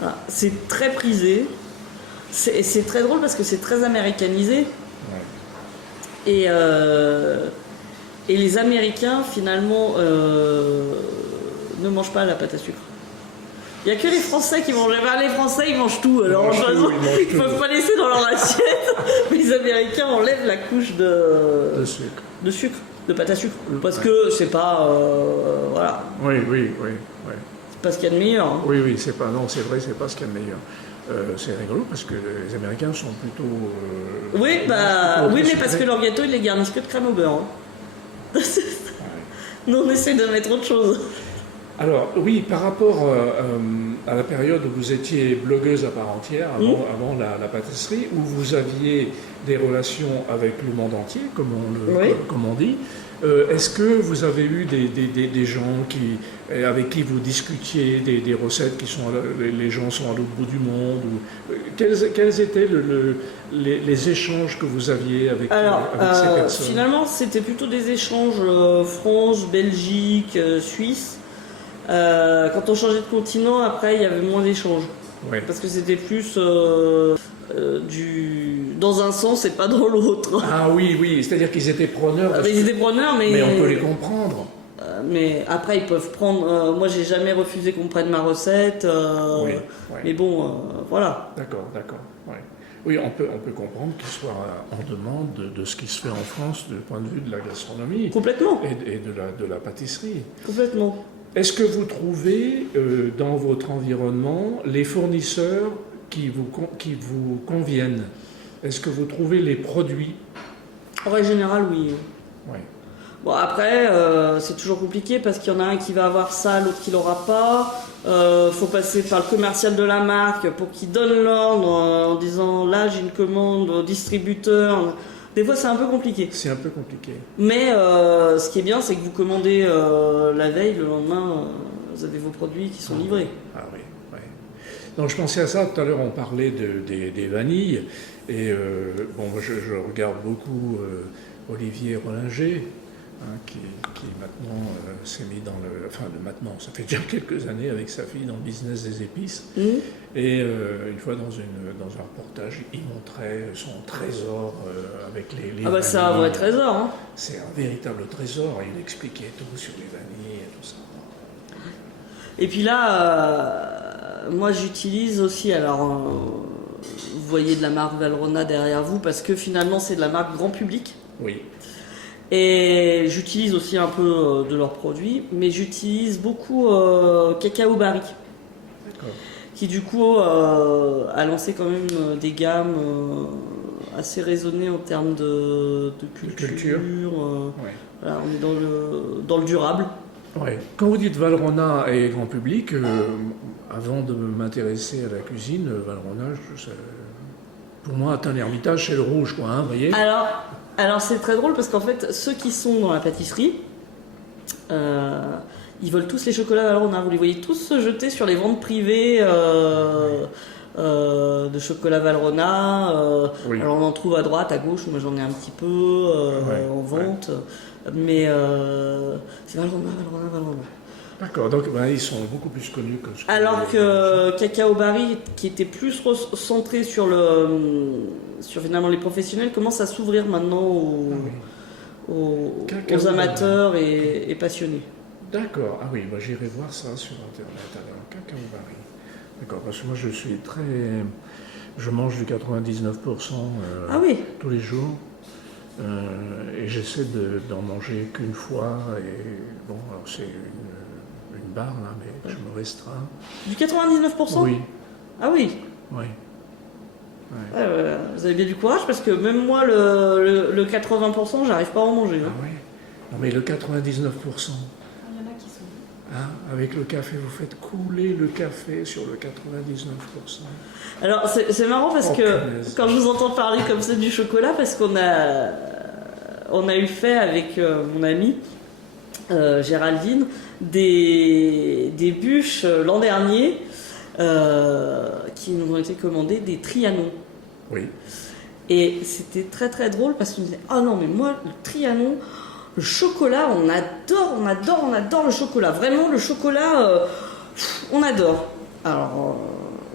voilà. C'est très prisé. C'est très drôle parce que c'est très américanisé. Ouais. Et les Américains, finalement, ne mangent pas la pâte à sucre. Il n'y a que les Français qui mangent. Les Français, ils mangent tout. Alors, Ils mangent tout, ils ne peuvent pas laisser dans leur assiette. Mais les Américains enlèvent la couche De sucre. de sucre, de pâte à sucre. Parce que c'est pas. Voilà. Oui, oui, oui. Oui, C'est pas ce qu'il y a de meilleur. Hein. oui, oui, c'est pas. Non, c'est vrai, c'est pas ce qu'il y a de meilleur. C'est rigolo parce que les Américains sont plutôt. Oui, plutôt mais sucrés. parce que leur gâteau, ils les garnissent que de crème au beurre. Hein. Nous, on essaie de mettre autre chose. Alors, oui, par rapport à la période où vous étiez blogueuse à part entière, avant la pâtisserie, où vous aviez des relations avec le monde entier, comme on dit, est-ce que vous avez eu des gens avec qui vous discutiez des recettes qui sont, les gens sont à l'autre bout du monde quels étaient les échanges que vous aviez avec ces personnes? Finalement, c'était plutôt des échanges France, Belgique, Suisse. Quand on changeait de continent, après, il y avait moins d'échanges. Ouais. Parce que c'était plus dans un sens et pas dans l'autre. Ah oui, oui, c'est-à-dire qu'ils étaient preneurs. Ils étaient preneurs, Mais on peut les comprendre. Mais après, ils peuvent prendre. Moi, j'ai jamais refusé qu'on prenne ma recette. Oui, ouais. Mais bon, voilà. D'accord, d'accord. Ouais. Oui, on peut comprendre qu'ils soient en demande de ce qui se fait en France du point de vue de la gastronomie Complètement. et de la pâtisserie. Complètement. Est-ce que vous trouvez dans votre environnement les fournisseurs qui vous conviennent? Est-ce que vous trouvez les produits? En règle générale, oui. Oui. Bon, après, c'est toujours compliqué parce qu'il y en a un qui va avoir ça, l'autre qui l'aura pas. Faut passer par le commercial de la marque pour qu'il donne l'ordre en disant là j'ai une commande au distributeur. Des fois c'est un peu compliqué. C'est un peu compliqué. Mais ce qui est bien c'est que vous commandez la veille, le lendemain vous avez vos produits qui sont livrés. Ah oui, oui. Donc je pensais à ça, tout à l'heure on parlait des vanilles. Et bon, moi, je regarde beaucoup Olivier Rollinger. Qui maintenant s'est mis dans le... Enfin, maintenant, ça fait déjà quelques années avec sa fille dans le business des épices. Et une fois dans un reportage, il montrait son trésor avec les Ah bah c'est un vrai trésor. Hein. C'est un véritable trésor. Il expliquait tout sur les vanilles et tout ça. Et puis là, moi j'utilise aussi, alors vous voyez de la marque Valrhona derrière vous, parce que finalement c'est de la marque grand public. Oui. Et j'utilise aussi un peu de leurs produits, mais j'utilise beaucoup Cacao Barry, qui du coup a lancé quand même des gammes assez raisonnées en termes de culture. Ouais. Voilà, on est dans le durable. Ouais. Quand vous dites Valrhona et grand public, avant de m'intéresser à la cuisine, Valrhona, pour moi, atteint l'Ermitage, c'est le rouge, quoi, hein, vous voyez? Alors c'est très drôle parce qu'en fait, ceux qui sont dans la pâtisserie, ils veulent tous les chocolats Valrhona. Vous les voyez tous se jeter sur les ventes privées de chocolat Valrhona. Oui. Alors on en trouve à droite, à gauche. Moi j'en ai un petit peu en vente. Ouais. Mais c'est Valrhona. D'accord, donc ils sont beaucoup plus connus que ce que... Alors que Cacao Barry, qui était plus centré sur finalement les professionnels, commence à s'ouvrir maintenant aux amateurs et passionnés. D'accord. Ah oui, moi j'irai voir ça sur Internet. Alors, Cacao Barry. D'accord, parce que moi je mange du 99% Ah oui. tous les jours. Et j'essaie d'en manger qu'une fois. Et bon, alors c'est une barre là, mais je me restreins. Du 99%? Oui. Ah oui. Oui. Ouais, vous avez bien du courage parce que même moi, le 80%, j'arrive pas à en manger. Ah Hein. oui. Non mais le 99%. Il y en a qui sont. Hein, avec le café, vous faites couler le café sur le 99%. Alors c'est marrant parce que punaise. quand je vous entends parler comme ça du chocolat, parce qu'on a eu fait avec mon amie Géraldine des bûches l'an dernier qui nous ont été commandées, des Trianon. Oui. Et c'était très très drôle parce qu'on disait ah non mais moi le Trianon, le chocolat, on adore le chocolat. Vraiment le chocolat, on adore. Alors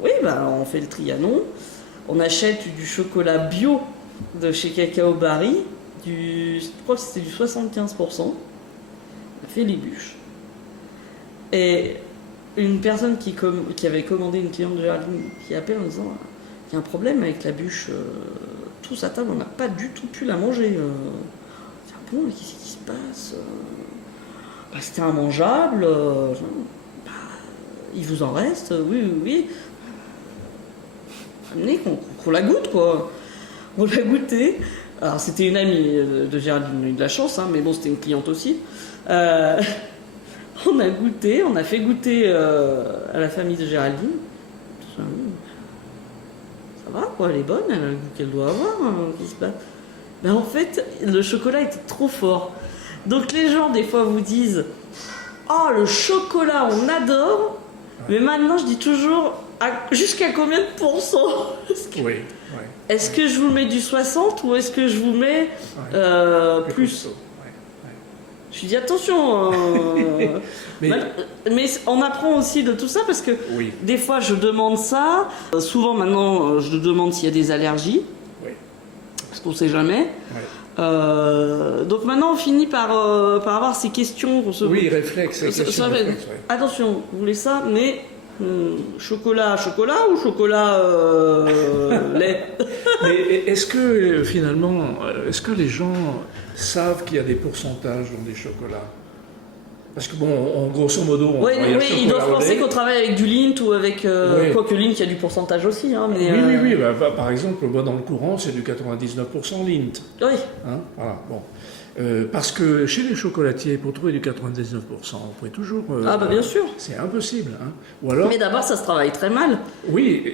oui, bah, on fait le Trianon. On achète du chocolat bio de chez Cacao Barry. Je crois que c'était du 75%. On a fait les bûches. Et une personne qui avait commandé, une cliente de Géraldine, qui appelle en disant il y a un problème avec la bûche. Tous à table, on n'a pas du tout pu la manger. Bon, mais qu'est-ce qui se passe bah, c'était immangeable. Bah, il vous en reste oui. Amenez qu'on la goûte, quoi. On l'a goûté. Alors, c'était une amie de Géraldine, on a eu de la chance, hein, mais bon, c'était une cliente aussi. On a goûté, on a fait goûter à la famille de Géraldine. Ça va, quoi, elle est bonne, elle a le goût qu'elle doit avoir. Hein, qu'est-ce qui se passe ben, en fait, le chocolat était trop fort. Donc, les gens, des fois, vous disent oh, le chocolat, on adore. Mais maintenant, je dis toujours jusqu'à combien de pourcents Oui. Est-ce que je vous mets du 60 ou est-ce que je vous mets plus Je dis attention. Mais on apprend aussi de tout ça parce que des fois je demande ça. Souvent maintenant je demande s'il y a des allergies. Oui. Parce qu'on ne sait jamais. Oui. Donc maintenant on finit par avoir ces questions. Oui, réflexe. Attention, vous voulez ça, mais chocolat ou chocolat lait. Mais est-ce que finalement, est-ce que les gens savent qu'il y a des pourcentages dans des chocolats? Parce que bon, en grosso modo, oui, ils doivent penser qu'on travaille avec du Lindt ou avec quoique Lindt, il y a du pourcentage aussi. Hein, mais, oui. Bah, par exemple, moi dans le courant, c'est du 99% Lindt. Oui. Hein, voilà, bon. Parce que chez les chocolatiers, pour trouver du 99%, on pourrait toujours. Ah bah bien sûr. C'est impossible. Hein. Ou alors. Mais d'abord, ça se travaille très mal. Oui,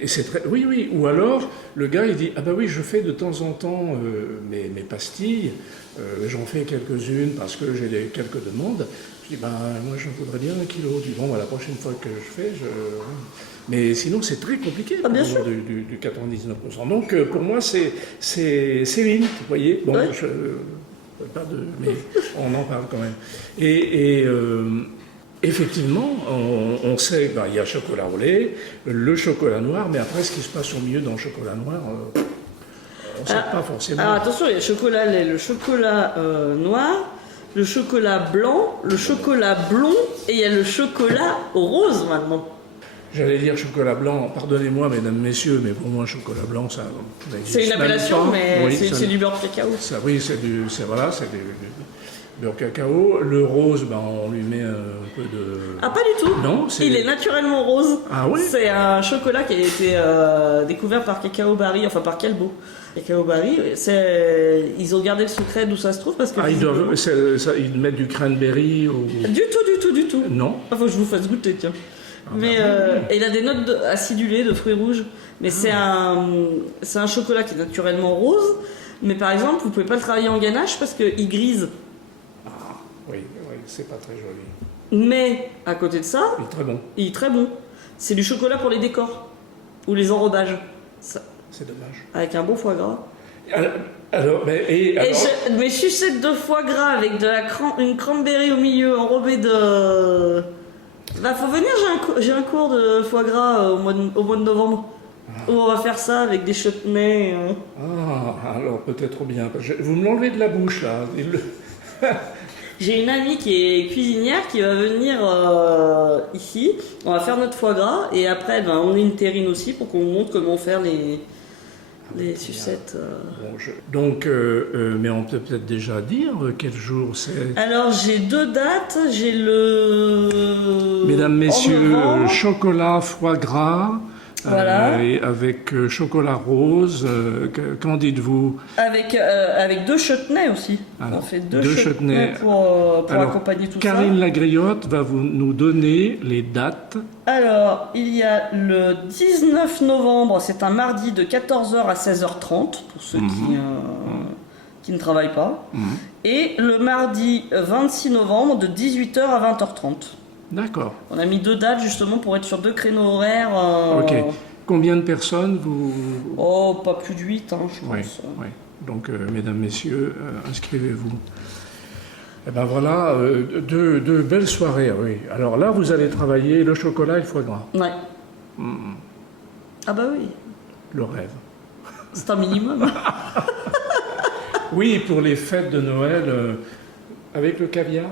oui. Ou alors, le gars il dit ah bah oui, je fais de temps en temps mes pastilles. J'en fais quelques-unes parce que j'ai quelques demandes. Je dis, moi je voudrais bien 1 kilo. Je dis, bon, la prochaine fois que je fais, Mais sinon, c'est très compliqué pour avoir du 99%. Donc, pour moi, c'est Lindt, vous voyez. Bon, mais on en parle quand même. Et effectivement, on sait, il y a chocolat au lait, le chocolat noir, mais après, ce qui se passe au milieu dans le chocolat noir... on ne sait pas forcément. Alors attention, il y a le chocolat lait, le chocolat noir, le chocolat blanc, le chocolat blond et il y a le chocolat rose maintenant. J'allais dire chocolat blanc, pardonnez-moi mesdames, messieurs, mais pour moi chocolat blanc, ça... C'est une appellation, mais oui, c'est du beurre de cacao. Ça, oui, c'est du beurre cacao. Le rose, on lui met un peu de... Ah, pas du tout. Non, il est naturellement rose. Ah oui. C'est un chocolat qui a été découvert par Cacao Barry, enfin par Calbo. Cacao Barry, ils ont gardé le secret d'où ça se trouve parce que... ils mettent du cranberry ou... Du tout. Non. Il faut que je vous fasse goûter, tiens. Mais et il a des notes acidulées de fruits rouges. Mais c'est un chocolat qui est naturellement rose. Mais par exemple, vous pouvez pas le travailler en ganache parce qu'il grise. Ah, oui, c'est pas très joli. Mais à côté de ça, il est très bon. C'est du chocolat pour les décors ou les enrobages. C'est dommage. Avec un bon foie gras. Mes sucettes de foie gras avec une cranberry au milieu enrobée de... faut venir, j'ai un cours de foie gras au mois de novembre. Où on va faire ça avec des chutneys. Alors peut-être bien. Vous me l'enlevez de la bouche là. J'ai une amie qui est cuisinière qui va venir ici. On va faire notre foie gras et après, ben, on est une terrine aussi pour qu'on vous montre comment faire les sucettes. Bon, donc, mais on peut peut-être déjà dire quel jour c'est. Alors, j'ai 2 dates. J'ai le. Mesdames, en messieurs, novembre. chocolat foie gras. Voilà. Et avec chocolat rose, qu'en dites-vous? Avec 2 chutneys aussi. Alors, On fait 2 2 chutneys chutneys. pour Alors, accompagner tout Karine ça. Lagriotte va nous donner les dates. Alors, il y a le 19 novembre, c'est un mardi de 14h à 16h30 pour ceux qui ne travaillent pas. Et le mardi 26 novembre de 18h à 20h30. D'accord. On a mis 2 dates justement pour être sur 2 créneaux horaires. Ok. Combien de personnes vous... Oh, pas plus de 8, je Oui, pense. oui. Donc, mesdames, messieurs, inscrivez-vous. Eh ben voilà, 2 belles soirées, oui. Alors là, vous allez travailler le chocolat et le foie gras. Ouais. Ah bah oui, Le rêve. c'est un minimum. Oui, pour les fêtes de Noël, avec le caviar.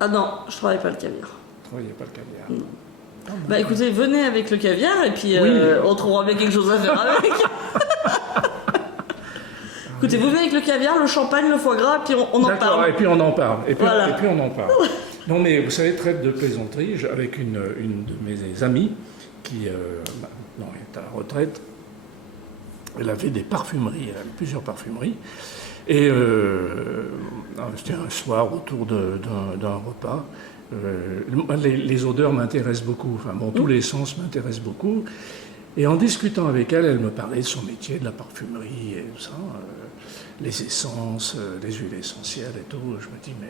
Ah non, je travaille pas le caviar. Oh, il n'y a pas le caviar. Bah écoutez, venez avec le caviar et puis Oui. on trouvera bien quelque chose à faire avec. Écoutez, vous venez avec le caviar, le champagne, le foie gras, et puis on en D'accord, parle. et puis on en parle. Et puis, Voilà. et puis on en parle. Non, mais vous savez, traite de plaisanterie, avec une de mes amies qui maintenant est à la retraite. Elle avait des parfumeries, elle avait plusieurs parfumeries. Et c'était un soir autour d'un repas. Les odeurs m'intéressent beaucoup, enfin bon, tous les sens m'intéressent beaucoup. Et en discutant avec elle, elle me parlait de son métier, de la parfumerie et tout ça, les essences, les huiles essentielles et tout. Je me dis, mais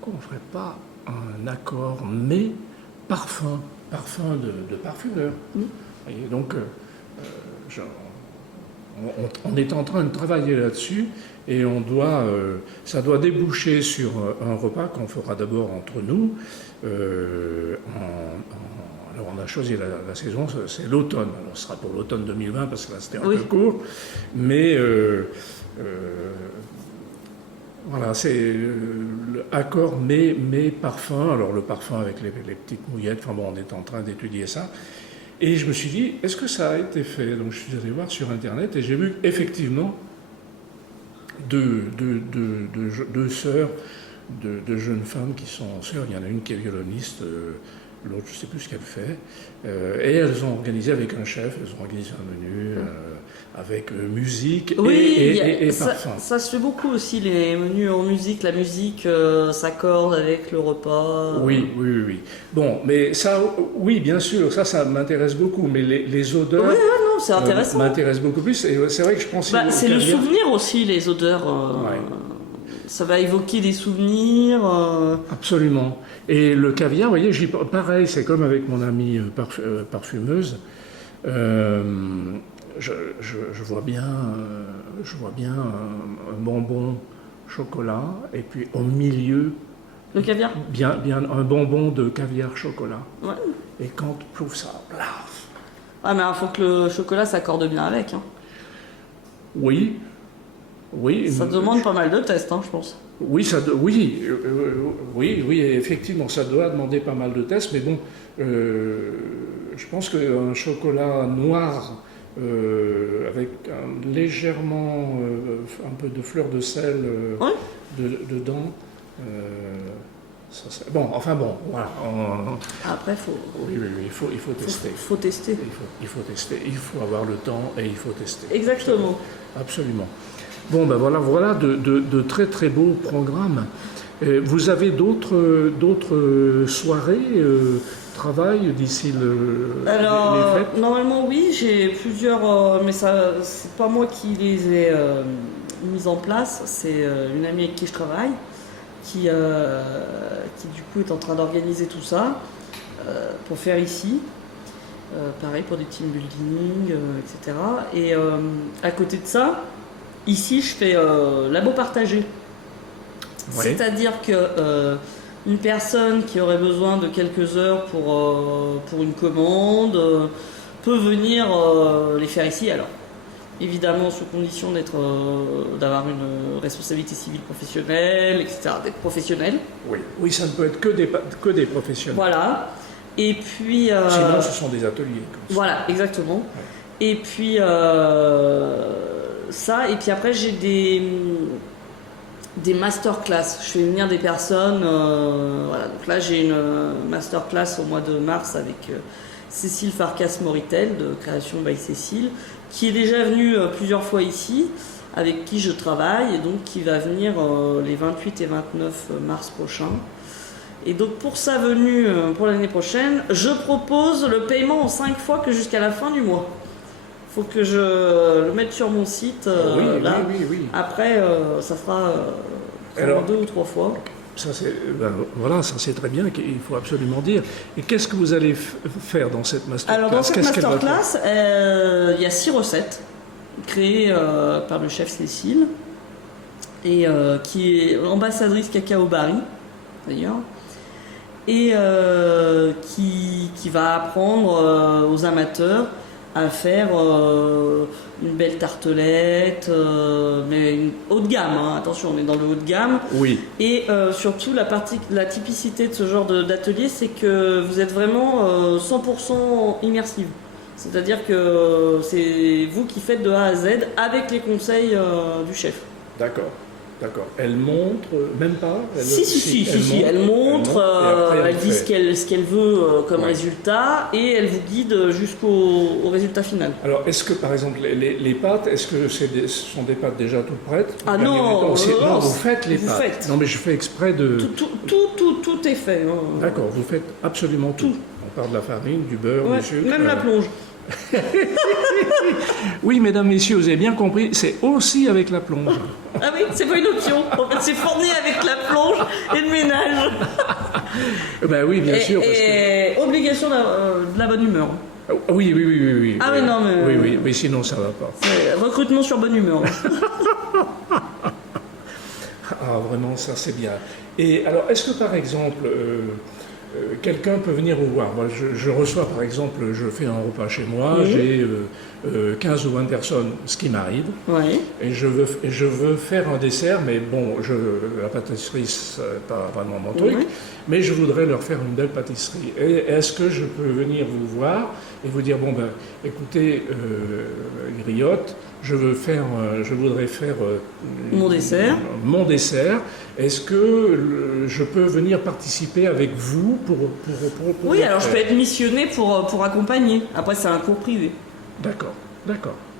pourquoi on ne ferait pas un accord, mais parfum de parfumeur. Et donc, on est en train de travailler là-dessus et ça doit déboucher sur un repas qu'on fera d'abord entre nous. Alors on a choisi la saison, c'est l'automne. Alors ce sera pour l'automne 2020 parce que là c'était un peu court, mais voilà, c'est l'accord mais parfum. Alors le parfum avec les petites mouillettes. Enfin bon, on est en train d'étudier ça. Et je me suis dit, est-ce que ça a été fait? Donc je suis allé voir sur Internet et j'ai vu effectivement deux sœurs, de jeunes femmes qui sont sœurs. Il y en a une qui est violoniste, l'autre je ne sais plus ce qu'elle fait. Et elles ont organisé avec un chef, elles ont organisé un menu avec musique et parfum. Ça se fait beaucoup aussi, les menus en musique. La musique s'accorde avec le repas. Oui. Bon, mais ça, oui, bien sûr, ça m'intéresse beaucoup. Mais les odeurs non, c'est intéressant. m'intéressent beaucoup plus. Et c'est vrai que je pense c'est le souvenir aussi, les odeurs. Ça va évoquer des souvenirs. Absolument. Et le caviar, vous voyez, pareil, c'est comme avec mon amie parfumeuse. Je vois bien un bonbon chocolat et puis au milieu le caviar. bien un bonbon de caviar chocolat. Ouais. Et quand plouf ça, plaf. Ah mais il faut que le chocolat s'accorde bien avec. Oui. Ça demande pas mal de tests, je pense. Oui, effectivement, ça doit demander pas mal de tests, mais bon, je pense qu'un chocolat noir avec légèrement un peu de fleur de sel dedans, bon, voilà. Après, il faut tester. Faut tester. Il faut tester, il faut avoir le temps et il faut tester. Exactement. Absolument. Bon, ben voilà de très très beaux programmes. Vous avez d'autres soirées, travail d'ici les fêtes? Normalement oui, j'ai plusieurs, mais ça, c'est pas moi qui les ai mises en place, c'est une amie avec qui je travaille, qui du coup est en train d'organiser tout ça pour faire ici. Pareil pour des team building, etc. Et à côté de ça, ici, je fais labo partagé. Ouais. C'est-à-dire que une personne qui aurait besoin de quelques heures pour une commande peut venir les faire ici. Alors, évidemment sous condition d'avoir une responsabilité civile professionnelle, etc., d'être professionnel. Oui, ça ne peut être que des professionnels. Voilà. Et puis... Sinon, ce sont des ateliers. Comme ça. Voilà, exactement. Ouais. Et puis, ça, et puis après, j'ai des masterclass. Je fais venir des personnes. Voilà. Donc là, j'ai une masterclass au mois de mars avec Cécile Farkas-Moritel de Création by Cécile, qui est déjà venue plusieurs fois ici, avec qui je travaille, et donc qui va venir les 28 et 29 mars prochains. Et donc pour sa venue pour l'année prochaine, je propose le paiement en 5 fois que jusqu'à la fin du mois. Il faut que je le mette sur mon site. Là. Oui. Après, ça fera Alors, 2 ou 3 fois. Ça c'est très bien, qu'il faut absolument dire. Et qu'est-ce que vous allez faire dans cette masterclass? Alors dans cette masterclass, il y a 6 recettes créées par le chef Cécile, et qui est ambassadrice Cacao Barry, d'ailleurs. Et qui va apprendre aux amateurs à faire une belle tartelette, mais une haut de gamme, hein. Attention, on est dans le haut de gamme. Oui. Et surtout, la typicité de ce genre d'atelier, c'est que vous êtes vraiment 100% immersive. C'est-à-dire que c'est vous qui faites de A à Z avec les conseils du chef. D'accord. Elle montre, même pas Si, elle montre, elle dit ce qu'elle veut comme résultat, et elle vous guide jusqu'au résultat final. Alors, est-ce que, par exemple, les pâtes, est-ce que ce sont des pâtes déjà toutes prêtes? Ah non, non, vous faites les pâtes. Faites. Non, mais je fais exprès de... Tout est fait. Hein. D'accord, vous faites absolument tout. On parle de la farine, du beurre, du sucre... Même la plonge. Oui, mesdames, messieurs, vous avez bien compris, c'est aussi avec la plonge. Ah oui, c'est pas une option. En fait, c'est fourni avec la plonge et le ménage. Ben oui, bien sûr. Et obligation de la bonne humeur. Oui. Ah oui, non, mais... Oui, sinon ça va pas. Recrutement sur bonne humeur. Ah, vraiment, ça c'est bien. Et alors, est-ce que par exemple... quelqu'un peut venir vous voir. Moi, je reçois, par exemple, je fais un repas chez moi, j'ai 15 ou 20 personnes, ce qui m'arrive, et je veux faire un dessert, mais bon, la pâtisserie, c'est pas vraiment mon truc, mais je voudrais leur faire une belle pâtisserie. Et est-ce que je peux venir vous voir et vous dire, bon, ben, écoutez, Griotte, je voudrais faire mon dessert. Est-ce que je peux venir participer avec vous pour oui, alors je peux être missionné pour accompagner. Après, c'est un cours privé. D'accord.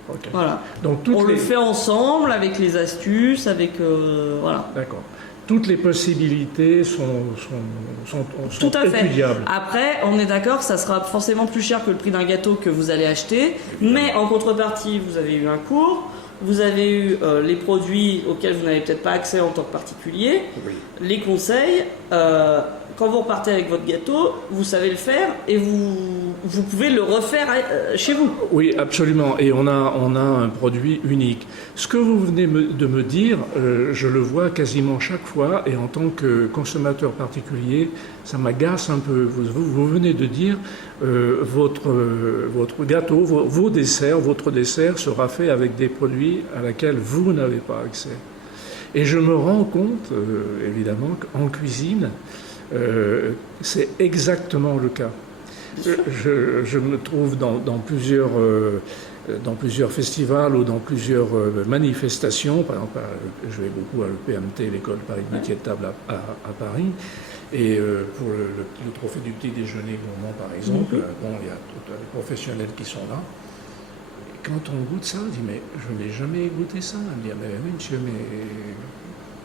Okay. Voilà. Donc, le fait ensemble avec les astuces, avec voilà. D'accord. Toutes les possibilités sont tout à fait. étudiables. Après, on est d'accord, ça sera forcément plus cher que le prix d'un gâteau que vous allez acheter, mais en contrepartie, vous avez eu un cours, vous avez eu les produits auxquels vous n'avez peut-être pas accès en tant que particulier, les conseils. Quand vous repartez avec votre gâteau, vous savez le faire et vous pouvez le refaire chez vous. Oui, absolument. Et on a un produit unique. Ce que vous venez de me dire, je le vois quasiment chaque fois, et en tant que consommateur particulier, ça m'agace un peu. Vous venez de dire votre gâteau, votre dessert sera fait avec des produits à laquelle vous n'avez pas accès. Et je me rends compte, évidemment, qu'en cuisine, c'est exactement le cas. Je me trouve dans plusieurs festivals ou dans plusieurs manifestations. Par exemple, je vais beaucoup à l'EPMT, l'école Paris Métier de Table à Paris. Et pour le trophée du petit déjeuner gourmand, par exemple, bon, il y a tous les professionnels qui sont là. Et quand on goûte ça, on dit, mais je n'ai jamais goûté ça. On dit, mais oui, monsieur, mais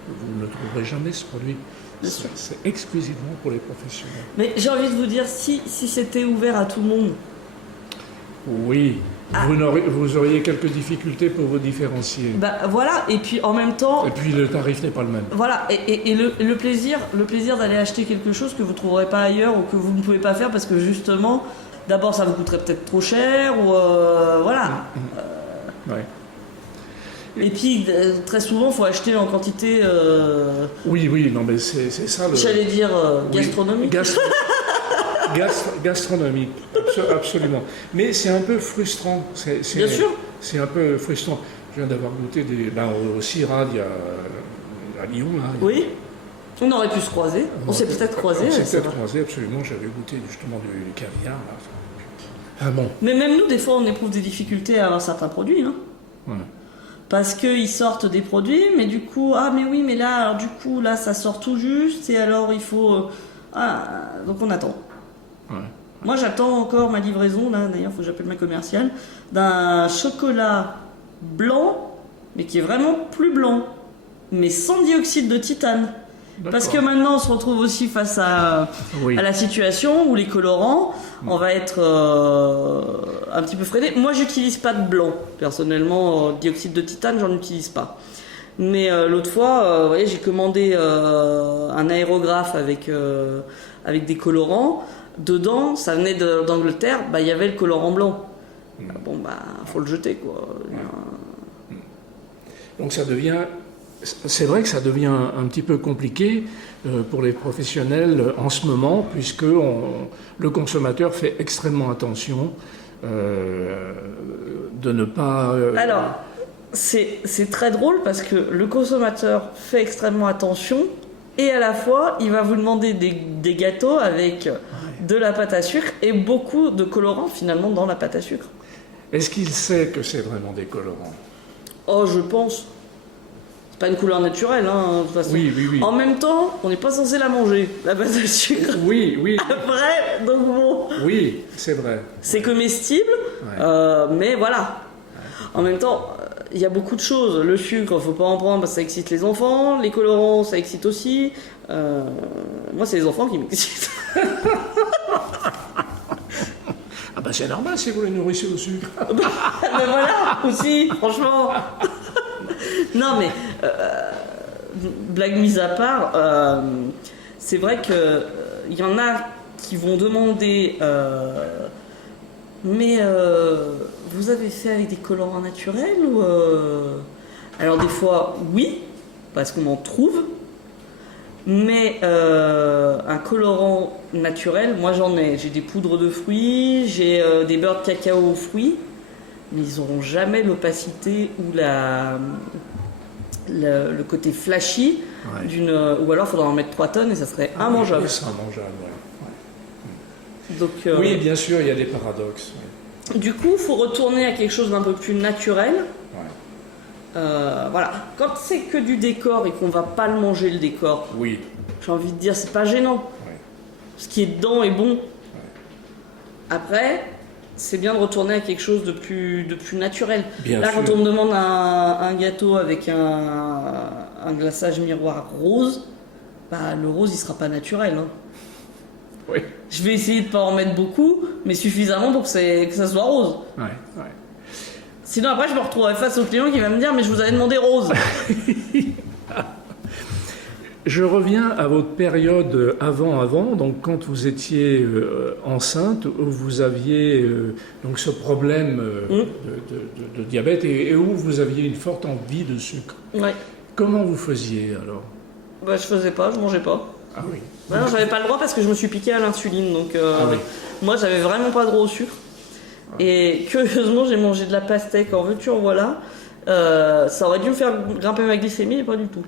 vous ne trouverez jamais ce produit. C'est exclusivement pour les professionnels. Mais j'ai envie de vous dire, si c'était ouvert à tout le monde... Oui, vous auriez quelques difficultés pour vous différencier. Bah voilà, et puis en même temps... Et puis le tarif n'est pas le même. Voilà, et le plaisir d'aller acheter quelque chose que vous ne trouverez pas ailleurs ou que vous ne pouvez pas faire parce que justement, d'abord ça vous coûterait peut-être trop cher ou voilà. Ouais. Et puis, très souvent, il faut acheter en quantité... Oui, non, mais c'est ça le... J'allais dire gastronomique. Gastronomique, absolument. Mais c'est un peu frustrant. Bien sûr. c'est un peu frustrant. Je viens d'avoir goûté au CIRAD à Lyon. Là, Oui. On aurait pu se croiser. On s'est peut-être croisés. On s'est c'est peut-être vrai. croisés, absolument. J'avais goûté justement du caviar. Là. Ah bon. Mais même nous, des fois, on éprouve des difficultés à avoir certains produits. Hein. Ouais. Parce qu'ils sortent des produits, mais du coup, ah mais oui, mais là, alors du coup, là, ça sort tout juste, et alors il faut... donc on attend. Ouais. Moi, j'attends encore ma livraison, là, d'ailleurs, il faut que j'appelle ma commerciale, d'un chocolat blanc, mais qui est vraiment plus blanc, mais sans dioxyde de titane. Parce que maintenant, on se retrouve aussi face à la situation où les colorants, on va être un petit peu freinés. Moi, j'utilise pas de blanc. Personnellement, dioxyde de titane, j'en utilise pas. Mais l'autre fois, vous voyez, j'ai commandé un aérographe avec des colorants. Dedans, ça venait d'Angleterre, il y avait le colorant blanc. Bon, faut le jeter, quoi. Donc ça devient... C'est vrai que ça devient un petit peu compliqué pour les professionnels en ce moment, puisque le consommateur fait extrêmement attention de ne pas... Alors, c'est très drôle parce que le consommateur fait extrêmement attention et à la fois, il va vous demander des gâteaux avec de la pâte à sucre et beaucoup de colorants finalement dans la pâte à sucre. Est-ce qu'il sait que c'est vraiment des colorants? Oh, je pense. C'est pas une couleur naturelle, hein, de toute façon. Oui, oui, oui. En même temps, on n'est pas censé la manger, la pâte à sucre. Oui, oui. Après, donc bon. Oui, c'est vrai. C'est comestible, mais voilà. En même temps, il y a beaucoup de choses. Le sucre, faut pas en prendre parce que ça excite les enfants. Les colorants, ça excite aussi. Moi, c'est les enfants qui m'excitent. Ah bah c'est normal si vous les nourrissez au sucre. Mais voilà, aussi, franchement. Non, mais blague mise à part, c'est vrai que il y en a qui vont demander mais vous avez fait avec des colorants naturels ou alors des fois oui parce qu'on en trouve, mais un colorant naturel, moi j'ai des poudres de fruits, j'ai des beurres de cacao aux fruits, mais ils n'auront jamais l'opacité ou le côté flashy d'une... Ou alors il faudra en mettre 3 tonnes et ça serait immangeable. C'est immangeable, ouais. Donc, oui, bien sûr, il y a des paradoxes. Ouais. Du coup, il faut retourner à quelque chose d'un peu plus naturel. Ouais. Voilà. Quand c'est que du décor et qu'on va pas le manger, le décor, Oui. j'ai envie de dire, c'est pas gênant. Ouais. Ce qui est dedans est bon. Après, c'est bien de retourner à quelque chose de plus naturel. Bien Là, sûr. quand on me demande un gâteau avec un glaçage miroir rose, le rose, il sera pas naturel. Hein. Oui. Je vais essayer de pas en mettre beaucoup, mais suffisamment pour que ça soit rose. Ouais, ouais. Sinon, après, je me retrouverai face au client qui va me dire « Mais je vous avais demandé rose !» Je reviens à votre période avant, donc quand vous étiez enceinte, où vous aviez donc ce problème de diabète et où vous aviez une forte envie de sucre. Ouais. Comment vous faisiez alors? Je faisais pas, je mangeais pas. Ah oui. Non, j'avais pas le droit parce que je me suis piqué à l'insuline, donc oui. moi, j'avais vraiment pas droit au sucre. Et curieusement, j'ai mangé de la pastèque en veux-tu, en voilà. Ça aurait dû me faire grimper ma glycémie, mais pas du tout.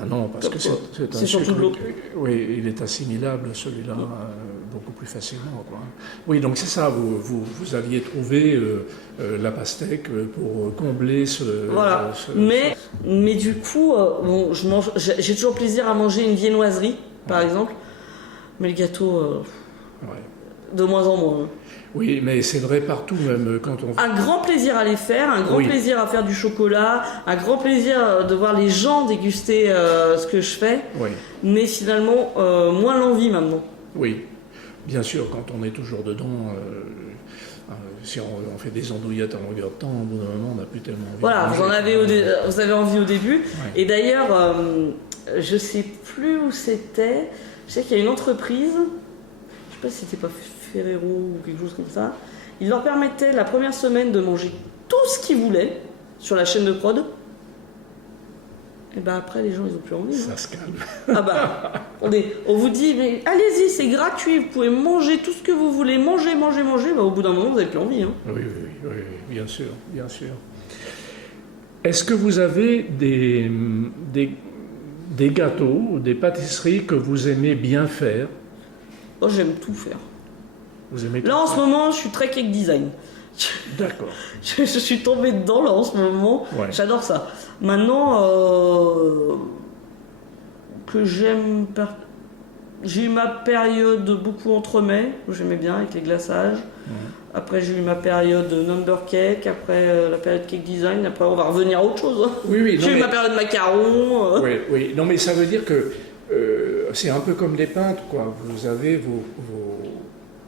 Ah non, parce que c'est un c'est surtout sucre, de l'eau. oui, il est assimilable celui-là beaucoup plus facilement, quoi. Oui, donc c'est ça, vous aviez trouvé la pastèque pour combler ce... Voilà. Mais du coup, bon, j'ai toujours plaisir à manger une viennoiserie, par exemple. Mais le gâteau, de moins en moins. Oui, mais c'est vrai partout, même quand on... Un grand plaisir à les faire, un grand plaisir à faire du chocolat, un grand plaisir de voir les gens déguster ce que je fais, mais finalement, moins l'envie maintenant. Oui, bien sûr, quand on est toujours dedans, si on fait des andouillettes à longueur de temps, au bout d'un moment, on n'a plus tellement envie. Voilà, vous avez envie au début. Ouais. Et d'ailleurs, je sais plus où c'était, je sais qu'il y a une entreprise, je sais pas si c'était pas Ferrero ou quelque chose comme ça, il leur permettait la première semaine de manger tout ce qu'ils voulaient sur la chaîne de prod Et ben après, les gens, ils ont plus envie. Ça se calme. Ah bah, on vous dit, mais allez-y, c'est gratuit, vous pouvez manger tout ce que vous voulez, manger. Bah, au bout d'un moment, vous n'avez plus envie. Hein. Oui, bien sûr, bien sûr. Est-ce que vous avez des gâteaux, des pâtisseries que vous aimez bien faire? Moi, j'aime tout faire. Vous aimez Là, en ce moment, je suis très cake design. D'accord. Je suis tombée dedans, là, en ce moment. Ouais. J'adore ça. Maintenant, que j'aime... J'ai eu ma période beaucoup entremets, où j'aimais bien, avec les glaçages. Après, j'ai eu ma période number cake. Après, la période cake design. Après, on va revenir à autre chose. Hein. Oui, j'ai eu ma période macarons. Oui. Non, mais ça veut dire que c'est un peu comme les peintres, quoi. Vous avez vos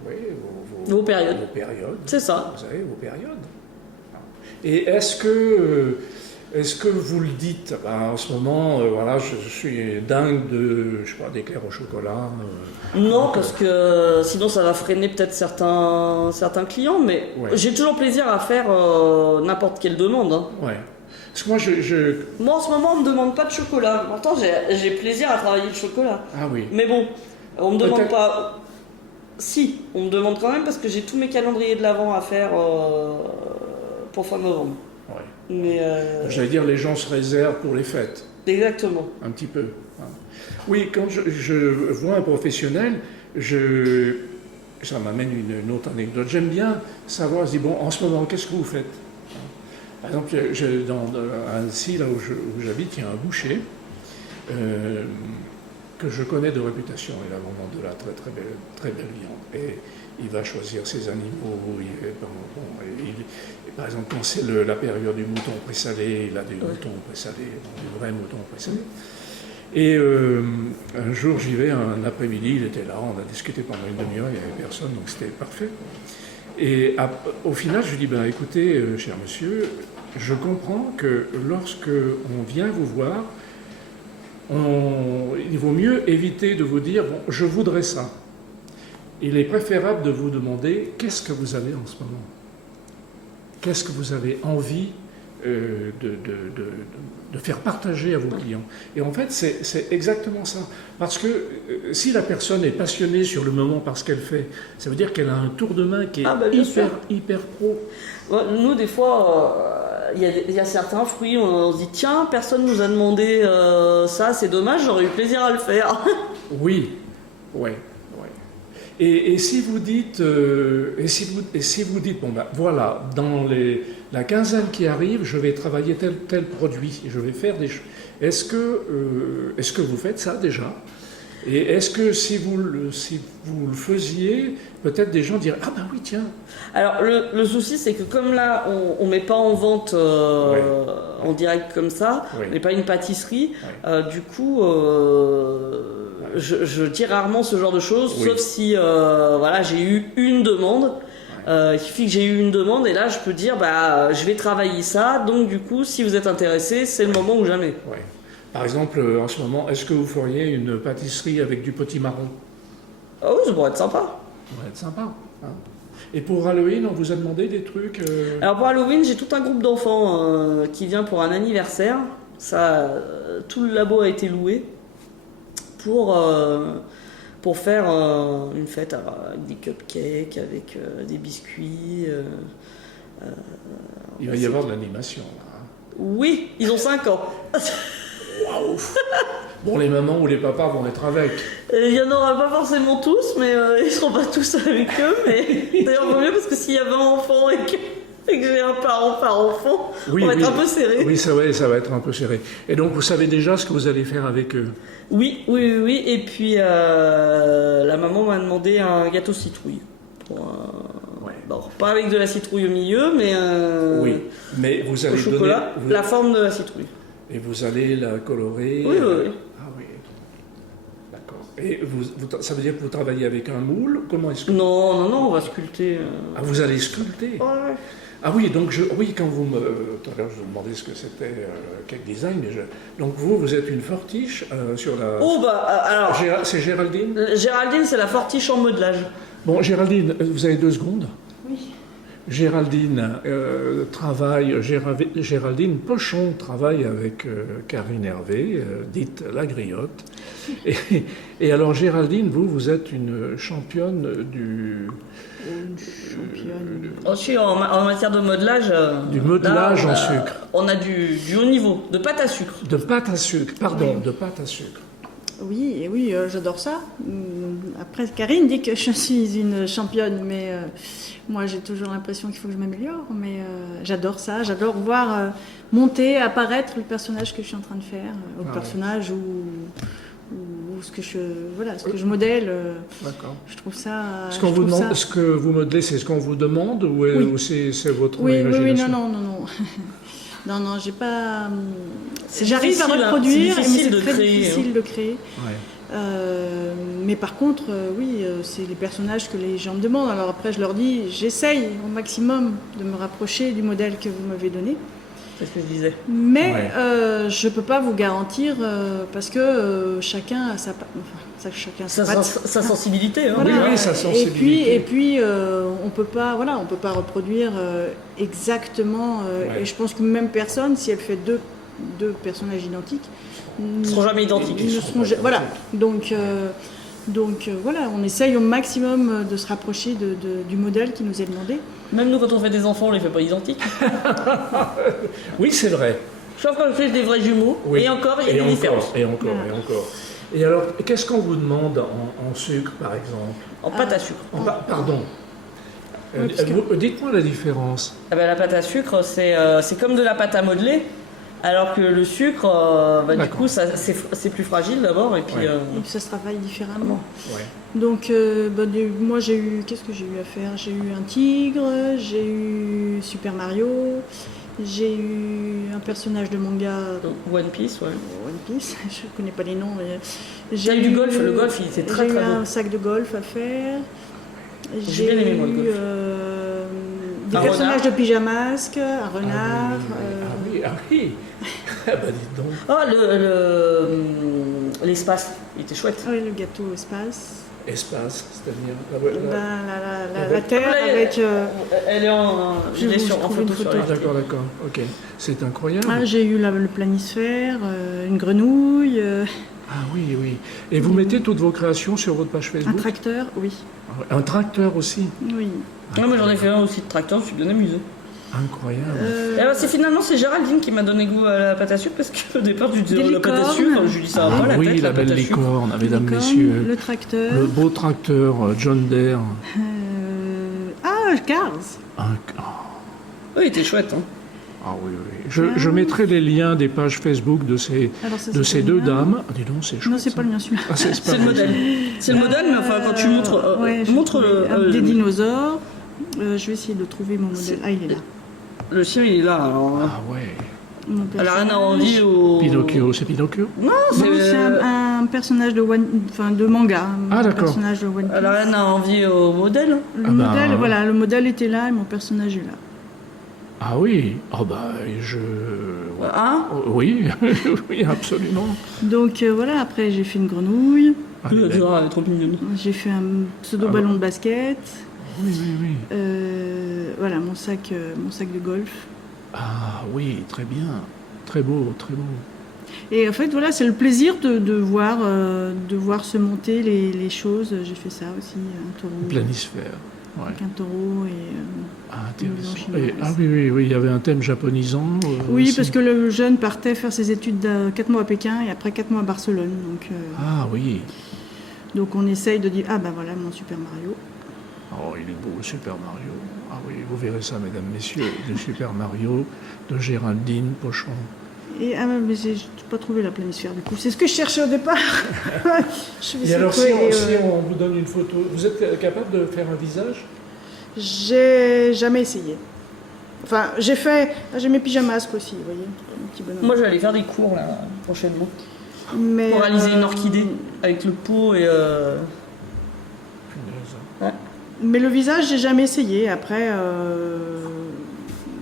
périodes. Vos périodes. C'est ça. Vous avez vos périodes. Et est-ce que vous le dites? En ce moment, voilà, je suis dingue d'éclairs au chocolat. Non, parce que sinon ça va freiner peut-être certains clients, mais j'ai toujours plaisir à faire n'importe quelle demande. Hein. Ouais. Parce que moi, Moi, en ce moment, on me demande pas de chocolat. Pourtant, j'ai plaisir à travailler le chocolat. Ah oui. Mais bon, on me demande pas... Si, on me demande quand même parce que j'ai tous mes calendriers de l'Avent à faire pour fin novembre. Ouais. Mais j'allais dire, les gens se réservent pour les fêtes. Exactement. Un petit peu. Oui, quand je vois un professionnel, ça m'amène une autre anecdote. J'aime bien savoir, je dis, bon, en ce moment, qu'est-ce que vous faites? Par exemple, dans Annecy, là où j'habite, il y a un boucher que je connais de réputation. Il a vraiment de la très belle viande. Et il va choisir ses animaux. Par exemple, quand c'est la période du mouton présalé, il a des moutons présalés, des vrais moutons présalés. Et un jour, j'y vais, un après-midi, il était là, on a discuté pendant une demi-heure, il n'y avait personne, donc c'était parfait. Et au final, je lui dis, écoutez, cher monsieur, je comprends que lorsque on vient vous voir, il vaut mieux éviter de vous dire, bon, je voudrais ça. Il est préférable de vous demander, qu'est-ce que vous avez en ce moment? Qu'est-ce que vous avez envie de faire partager à vos clients? Et en fait, c'est exactement ça. Parce que si la personne est passionnée sur le moment par ce qu'elle fait, ça veut dire qu'elle a un tour de main qui est hyper pro. Nous, des fois, il y a certains fruits, on se dit, tiens, personne nous a demandé ça, c'est dommage, j'aurais eu plaisir à le faire. Oui, ouais. Et si vous dites, bon voilà, dans la quinzaine qui arrive, je vais travailler tel produit, je vais faire des choses. Est-ce que vous faites ça déjà? Et est-ce que si vous le faisiez, peut-être des gens diraient, ah ben oui, tiens. Alors le souci, c'est que comme là, on met pas en vente en direct comme ça, on n'est pas une pâtisserie, du coup, je dis rarement ce genre de choses, sauf si j'ai eu une demande. Il suffit que j'ai eu une demande et là je peux dire je vais travailler ça, donc du coup si vous êtes intéressé, c'est le moment ou jamais. Par exemple, en ce moment, est-ce que vous feriez une pâtisserie avec du potimarron? Ah oui, ça pourrait être sympa. Ça pourrait être sympa. Hein. Et pour Halloween, on vous a demandé des trucs Alors pour Halloween, j'ai tout un groupe d'enfants qui vient pour un anniversaire. Tout le labo a été loué pour faire une fête avec des cupcakes, avec des biscuits. Il va y avoir de l'animation là. Oui, ils ont 5 ans. Waouh. Bon, les mamans ou les papas vont être avec. Il n'y en aura pas forcément tous, mais ils ne seront pas tous avec eux. Mais d'ailleurs, vaut mieux parce que s'il y a 20 enfants et que j'ai un parent par enfant, on va être un peu serré. Oui, ça va être un peu serré. Et donc, vous savez déjà ce que vous allez faire avec eux? Oui. Et puis, la maman m'a demandé un gâteau citrouille. Bon, pas avec de la citrouille au milieu, mais mais vous allez au chocolat, la forme de la citrouille. Et vous allez la colorer? Oui. Ah oui. D'accord. Et ça veut dire que vous travaillez avec un moule? Comment est-ce que... Non, on va sculpter. Ah, vous allez sculpter? Ouais. Ah oui, donc quand vous tout à l'heure je vous demandais ce que c'était cake design, mais donc vous êtes une fortiche sur la... alors... C'est Géraldine? Géraldine, c'est la fortiche en modelage. Bon, Géraldine, vous avez 2 secondes? Oui. Géraldine Géraldine Pochon travaille avec Karine Hervé, dite La Griotte. Et alors Géraldine, vous êtes une championne du... Une championne. Ensuite, en matière de modelage... Du modelage là, en sucre. On a du haut niveau, de pâte à sucre. De pâte à sucre, pardon, Oui. de pâte à sucre. Oui, et oui, j'adore ça. Après, Karine dit que je suis une championne, mais moi j'ai toujours l'impression qu'il faut que je m'améliore. Mais j'adore ça, j'adore voir monter, apparaître le personnage que je suis en train de faire, ou le personnage ou ce que je modèle. D'accord. Je trouve ça. Ce qu'on vous demande, ce que vous modelez, c'est ce qu'on vous demande ou, Oui. ou c'est votre Oui, imagination? non. Non, j'ai pas. C'est J'arrive à difficile, hein. reproduire, C'est mais difficile c'est de très créer, difficile de créer. Ouais. Mais par contre, oui, c'est les personnages que les gens me demandent. Alors après, je leur dis, j'essaye au maximum de me rapprocher du modèle que vous m'avez donné. C'est ce que je disais. Mais Ouais. je peux pas vous garantir parce que chacun a sa patte. Sa sensibilité. Hein, Voilà. Oui, oui, sa sensibilité. Et puis on peut pas reproduire exactement. Ouais. Et je pense qu'une même personne, si elle fait deux personnages identiques, Ils ne seront jamais identiques. ils ne seront ja- voilà. Donc voilà, on essaye au maximum de se rapprocher du modèle qui nous est demandé. Même nous, quand on fait des enfants, on les fait pas identiques. Oui, c'est vrai. Sauf quand on fait des vrais jumeaux. Oui. Et encore, il y a des différences. Et encore. Et alors, qu'est-ce qu'on vous demande en sucre, par exemple? En pâte à sucre. Pardon. Oui, parce que- Dites-moi la différence. Ah ben, la pâte à sucre, c'est comme de la pâte à modeler. Alors que le sucre, du D'accord. coup, c'est plus fragile d'abord. Et puis, Ouais. Et puis ça se travaille différemment. Ouais. Donc, moi, qu'est-ce que j'ai eu à faire? J'ai eu un tigre, j'ai eu Super Mario, j'ai eu un personnage de manga One Piece, ouais. One Piece, je connais pas les noms. Mais T'as eu du golf, le golf, il était très, j'ai eu très beau. un sac de golf à faire. J'ai bien aimé, moi, le eu golf. des Un personnages renard. de pyjamasque, un renard. Ah oui. Ah bah dites donc. Oh, l'espace, il était chouette. Oui, le gâteau espace. Espace, c'est-à-dire La Terre Là, avec. Elle est Je vais vous en trouver une photo sur photo. la Ah, d'accord. Ok. C'est incroyable. J'ai eu le planisphère, une grenouille, Ah oui. Et vous mettez toutes vos créations sur votre page un Facebook? tracteur, oui. Un tracteur aussi. Oui. Non, mais j'en ai fait un aussi de tracteur, je suis bien amusée. Incroyable. Et alors, c'est Géraldine qui m'a donné goût à la pâte à sucre parce qu'au départ, je lui disais Des la pâte à licornes. sucre, je lui dis ça va pas la oui, tête, la pâte belle à sucre. licorne, mesdames, Licorne, messieurs. le tracteur. Le beau tracteur John Deere. Cars. Un- oh, Oui, il était chouette. Hein. Ah oui. Je mettrai les liens des pages Facebook de ces Alors ça, de c'est ces pas deux le mien. dames. Ah, dis donc, c'est chouette. Non, c'est pas le mien celui-là. Ah, c'est C'est le modèle. C'est le modèle, mais enfin, quand tu montres. Ouais, j'ai montre trouvé des dinosaures. Je vais essayer de trouver mon modèle. Ah, il est là. le chien, il est là. Alors, Ah ouais. Mon elle a rien à personnage. envier au. Pinocchio, c'est Pinocchio? Non, Non, c'est un personnage de manga. Ah, Un d'accord. personnage de One Piece. Elle a rien à envier au modèle. Le Ah bah, modèle, voilà, le modèle était là et mon personnage est là. Ah oui. Ah bah je. Hein Oh, oui, oui, absolument. Donc voilà, après j'ai fait une grenouille, Ah, Elle mais- est trop mignonne. j'ai fait un pseudo ballon de basket, oui. voilà mon sac de golf. Ah oui, très bien. Très beau, très beau. Et en fait voilà, c'est le plaisir de voir se monter les choses. J'ai fait ça aussi, un taureau, Planisphère. Ouais. avec un taureau et Ah, Une intéressant. maison chinoise. Ah oui, il y avait un thème japonisant. oui, aussi. parce que le jeune partait faire ses études de 4 mois à Pékin et après 4 mois à Barcelone. Ah oui. Donc on essaye de dire, ah ben voilà mon Super Mario. Oh, il est beau, le Super Mario. Ah oui, vous verrez ça, mesdames, messieurs. Le Super Mario de Géraldine Pochon. Et mais j'ai pas trouvé la planisphère du coup. C'est ce que je cherchais au départ. Je vais Et alors, essayer de trouver, si on vous donne une photo, vous êtes capable de faire un visage? J'ai jamais essayé. Enfin, j'ai mes pyjamasques aussi, vous voyez, un petit bonhomme. Moi, je vais aller faire des cours là, prochainement. Mais, Pour réaliser une orchidée avec le pot et. Punaise. Mais le visage, j'ai jamais essayé. Après,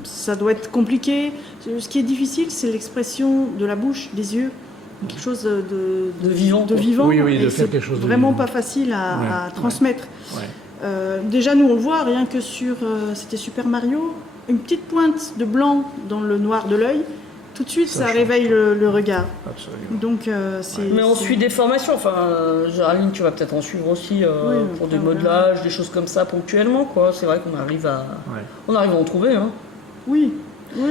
ça doit être compliqué. Ce qui est difficile, c'est l'expression de la bouche, des yeux. Quelque chose de De vivant, De quoi. vivant. Oui, de Et faire c'est quelque chose de vraiment vivant. pas facile à Ouais, transmettre. Ouais. Déjà, nous, on le voit, rien que sur... c'était Super Mario, une petite pointe de blanc dans le noir de l'œil, tout de suite, ça réveille le regard. Absolument. Donc, c'est... Mais on suit des formations, enfin, Géraldine, tu vas peut-être en suivre aussi pour des modelages, des choses comme ça ponctuellement, quoi. C'est vrai qu'on arrive à en trouver, hein. Oui.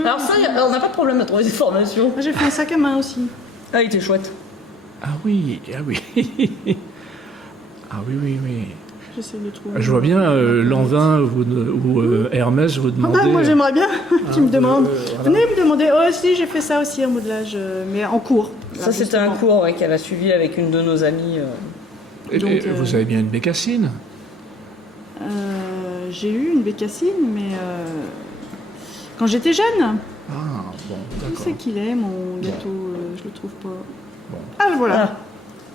Alors ça, on n'a pas de problème à trouver des formations. Moi, j'ai fait un sac à main aussi. Ah, il était chouette. Ah oui. Ah oui, oui. J'essaie de trouver. Je vois bien Lanvin ou Hermès vous demander... moi, j'aimerais bien qu'ils me demandent. voilà. Venez me demander. Oh, si, j'ai fait ça aussi, un modelage, mais en cours. Là, Ça, c'était un justement. cours qu'elle a suivi avec une de nos amies. Donc, vous avez bien une bécassine? J'ai eu une bécassine, mais quand j'étais jeune. Ah, bon, Où d'accord. c'est qu'il est, mon gâteau je le trouve pas. Bon. Ah, voilà.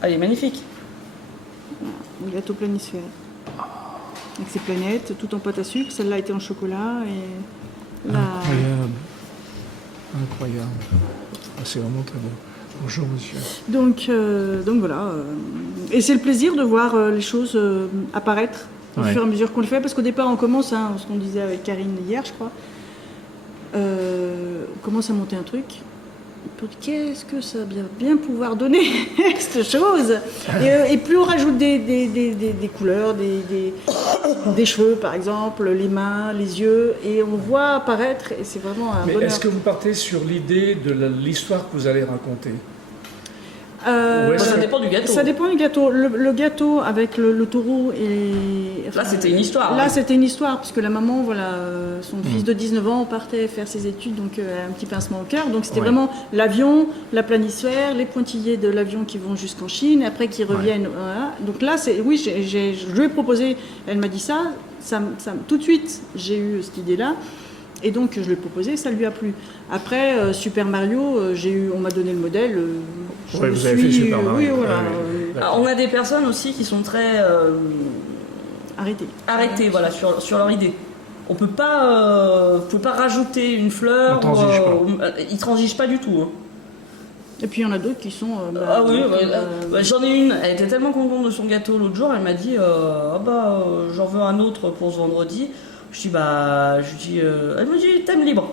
Ah, il est magnifique. Mon gâteau planisphère. Avec ses planètes, tout en pâte à sucre. Celle-là était en chocolat. Et là... Incroyable. Ah, c'est vraiment très beau. Bonjour, monsieur. Donc voilà. Et c'est le plaisir de voir les choses apparaître au fur et à mesure qu'on le fait. Parce qu'au départ, on commence, ce qu'on disait avec Karine hier, je crois. On commence à monter un truc. Qu'est-ce que ça va bien pouvoir donner, cette chose et plus on rajoute des couleurs, des cheveux par exemple, les mains, les yeux, et on voit apparaître, et c'est vraiment un bonheur. Mais est-ce que vous partez sur l'idée de l'histoire que vous allez raconter? Ça dépend du gâteau. Ça dépend du gâteau. Le gâteau avec le taureau et... Là, c'était une histoire. Là, c'était une histoire, parce que la maman, voilà, son fils de 19 ans partait faire ses études, donc un petit pincement au cœur. Donc c'était vraiment l'avion, la planisphère, les pointillés de l'avion qui vont jusqu'en Chine, après qui reviennent. Voilà. Donc là, oui, je lui ai proposé, elle m'a dit ça, tout de suite, j'ai eu cette idée-là. Et donc je lui ai proposé, ça lui a plu. Après Super Mario, on m'a donné le modèle. Vous avez fait Super Mario. Oui, voilà. Alors, on a des personnes aussi qui sont très arrêtées, voilà, sur leur idée. On peut pas, vous pouvez pas rajouter une fleur. On transige ils transigent pas du tout. Hein. Et puis il y en a d'autres qui sont. J'en ai une. Elle était tellement contente de son gâteau l'autre jour. Elle m'a dit, j'en veux un autre pour ce vendredi. Elle me dit, thème libre.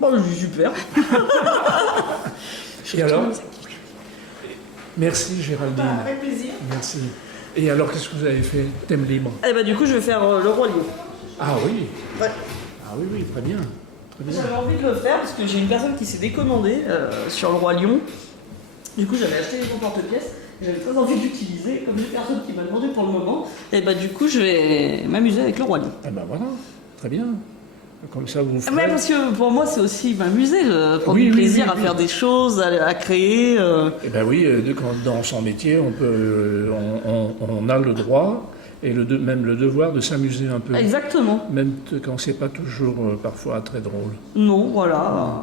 Bon, je dis super. Et alors? Merci Géraldine. Avec plaisir. Merci. Et alors, qu'est-ce que vous avez fait? Thème libre? Et bah du coup, je vais faire le roi lion. Ah oui. Ouais. Ah oui, très bien. Très bien. J'avais envie de le faire parce que j'ai une personne qui s'est décommandée sur le roi lion. Du coup, j'avais acheté les porte-pièces. J'avais très envie d'utiliser, comme j'ai personne qui m'a demandé pour le moment. Et bah du coup, je vais m'amuser avec le roi lion. Ah ben voilà, très bien. Comme ça, vous ferez... Ouais, parce que pour moi, c'est aussi m'amuser, prendre du plaisir à faire des choses, à créer. Eh ben oui, dans son métier, on a le droit et même le devoir de s'amuser un peu. Exactement. Même quand c'est pas toujours parfois très drôle. Non, voilà.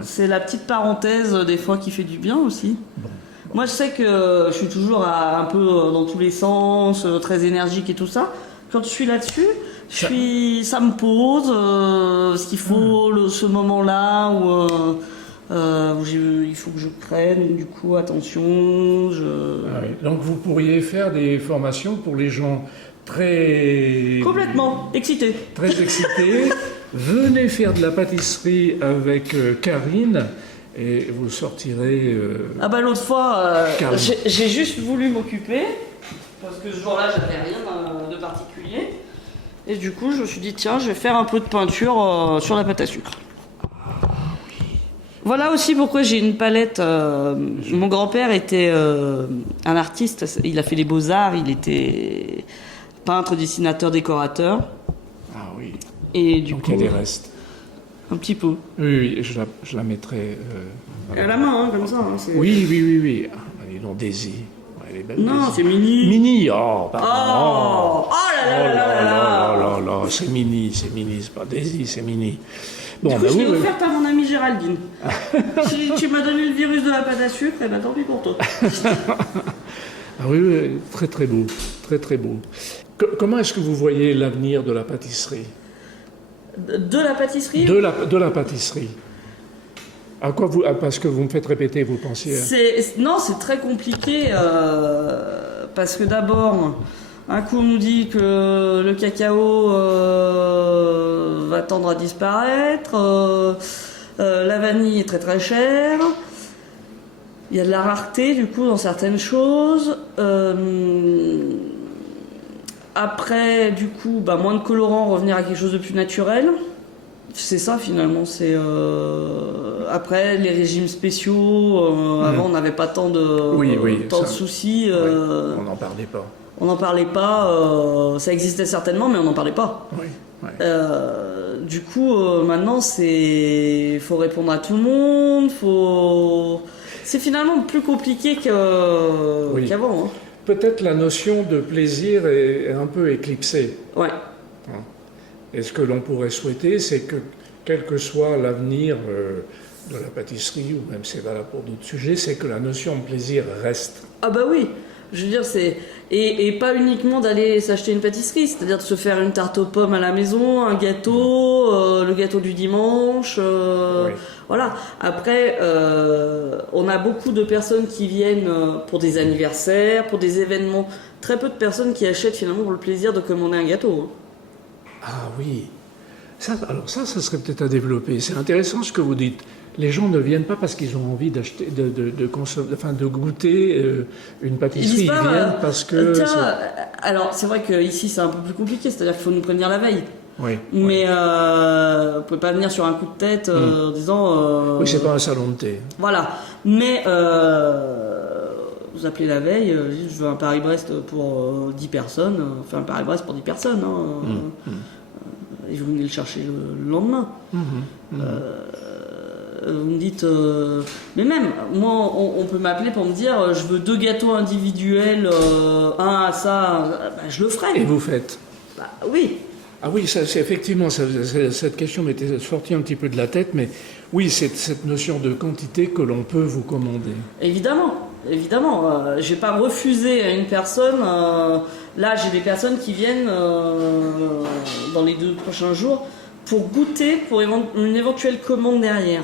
C'est la petite parenthèse des fois qui fait du bien aussi. Bon. Moi, je sais que je suis toujours un peu dans tous les sens, très énergique et tout ça. Quand je suis là-dessus, ça me pose ce qu'il faut, ce moment-là où il faut que je prenne, du coup, attention. Ah oui. Donc vous pourriez faire des formations pour les gens très... Complètement excité. Très excités. Venez faire de la pâtisserie avec Karine et vous sortirez... Ah bah l'autre fois, Carrément. j'ai juste voulu m'occuper, parce que ce jour-là, j'avais rien de particulier. Et du coup, je me suis dit, tiens, je vais faire un peu de peinture sur la pâte à sucre. Voilà aussi pourquoi j'ai une palette. Mon grand-père était un artiste, il a fait les beaux-arts, il était peintre, dessinateur, décorateur. Ah oui. Et du Donc coup, il y a des restes. un petit peu. Oui, je la mettrai... À la main, hein, comme ça. Hein, Oui. Ah, allez, non, Daisy. Elle est belle, non, Daisy. c'est mini. Mini, oh, pardon. Oh là là. C'est mini, c'est pas Daisy, c'est mini. Bon, Du coup, bah je l'ai oui, offerte à mon amie Géraldine. Si tu m'as donné le virus de la pâte à sucre, eh ben tant pis pour toi. Ah oui, très très beau, très très beau. Comment est-ce que vous voyez l'avenir de la pâtisserie? De la pâtisserie De la pâtisserie. À quoi parce que vous me faites répéter, vous pensiez... Non, c'est très compliqué parce que d'abord, Un coup, on nous dit que le cacao va tendre à disparaître. La vanille est très très chère. Il y a de la rareté, du coup, dans certaines choses. Après, du coup, moins de colorants, revenir à quelque chose de plus naturel. C'est ça, finalement. C'est après, les régimes spéciaux. Avant, on n'avait pas tant de soucis. On n'en parlait pas. On n'en parlait pas, ça existait certainement, mais on n'en parlait pas. Oui, oui. Du coup, maintenant, faut répondre à tout le monde, c'est finalement plus compliqué qu'avant. Hein. Peut-être la notion de plaisir est un peu éclipsée. Ouais. Et ce que l'on pourrait souhaiter, c'est que, quel que soit l'avenir de la pâtisserie, ou même c'est valable pour d'autres sujets, c'est que la notion de plaisir reste. Ah bah oui. Je veux dire, et pas uniquement d'aller s'acheter une pâtisserie, c'est-à-dire de se faire une tarte aux pommes à la maison, un gâteau, le gâteau du dimanche, Oui. Voilà. Après, on a beaucoup de personnes qui viennent pour des anniversaires, pour des événements. Très peu de personnes qui achètent finalement pour le plaisir de commander un gâteau. Ah oui. Ça serait peut-être à développer. C'est intéressant ce que vous dites. Les gens ne viennent pas parce qu'ils ont envie d'acheter, de goûter une pâtisserie. Ils viennent parce que. Tiens, alors c'est vrai qu'ici c'est un peu plus compliqué, c'est-à-dire qu'il faut nous prévenir la veille. Oui. Mais vous pouvez pas venir sur un coup de tête en disant. Oui, c'est pas un salon de thé. Voilà. Mais vous appelez la veille, je veux un Paris-Brest pour 10 personnes. Enfin, un Paris-Brest pour 10 personnes. Hein, et vous venez le chercher le lendemain. Vous me dites, mais même, moi, on peut m'appeler pour me dire, je veux 2 gâteaux individuels, un à ça, je le ferai. Et vous faites? Oui. Ah oui, ça, c'est effectivement, cette question m'était sortie un petit peu de la tête, mais oui, c'est cette notion de quantité que l'on peut vous commander. Évidemment. J'ai pas refusé à une personne. Là, j'ai des personnes qui viennent dans les 2 prochains jours pour goûter pour une éventuelle commande derrière.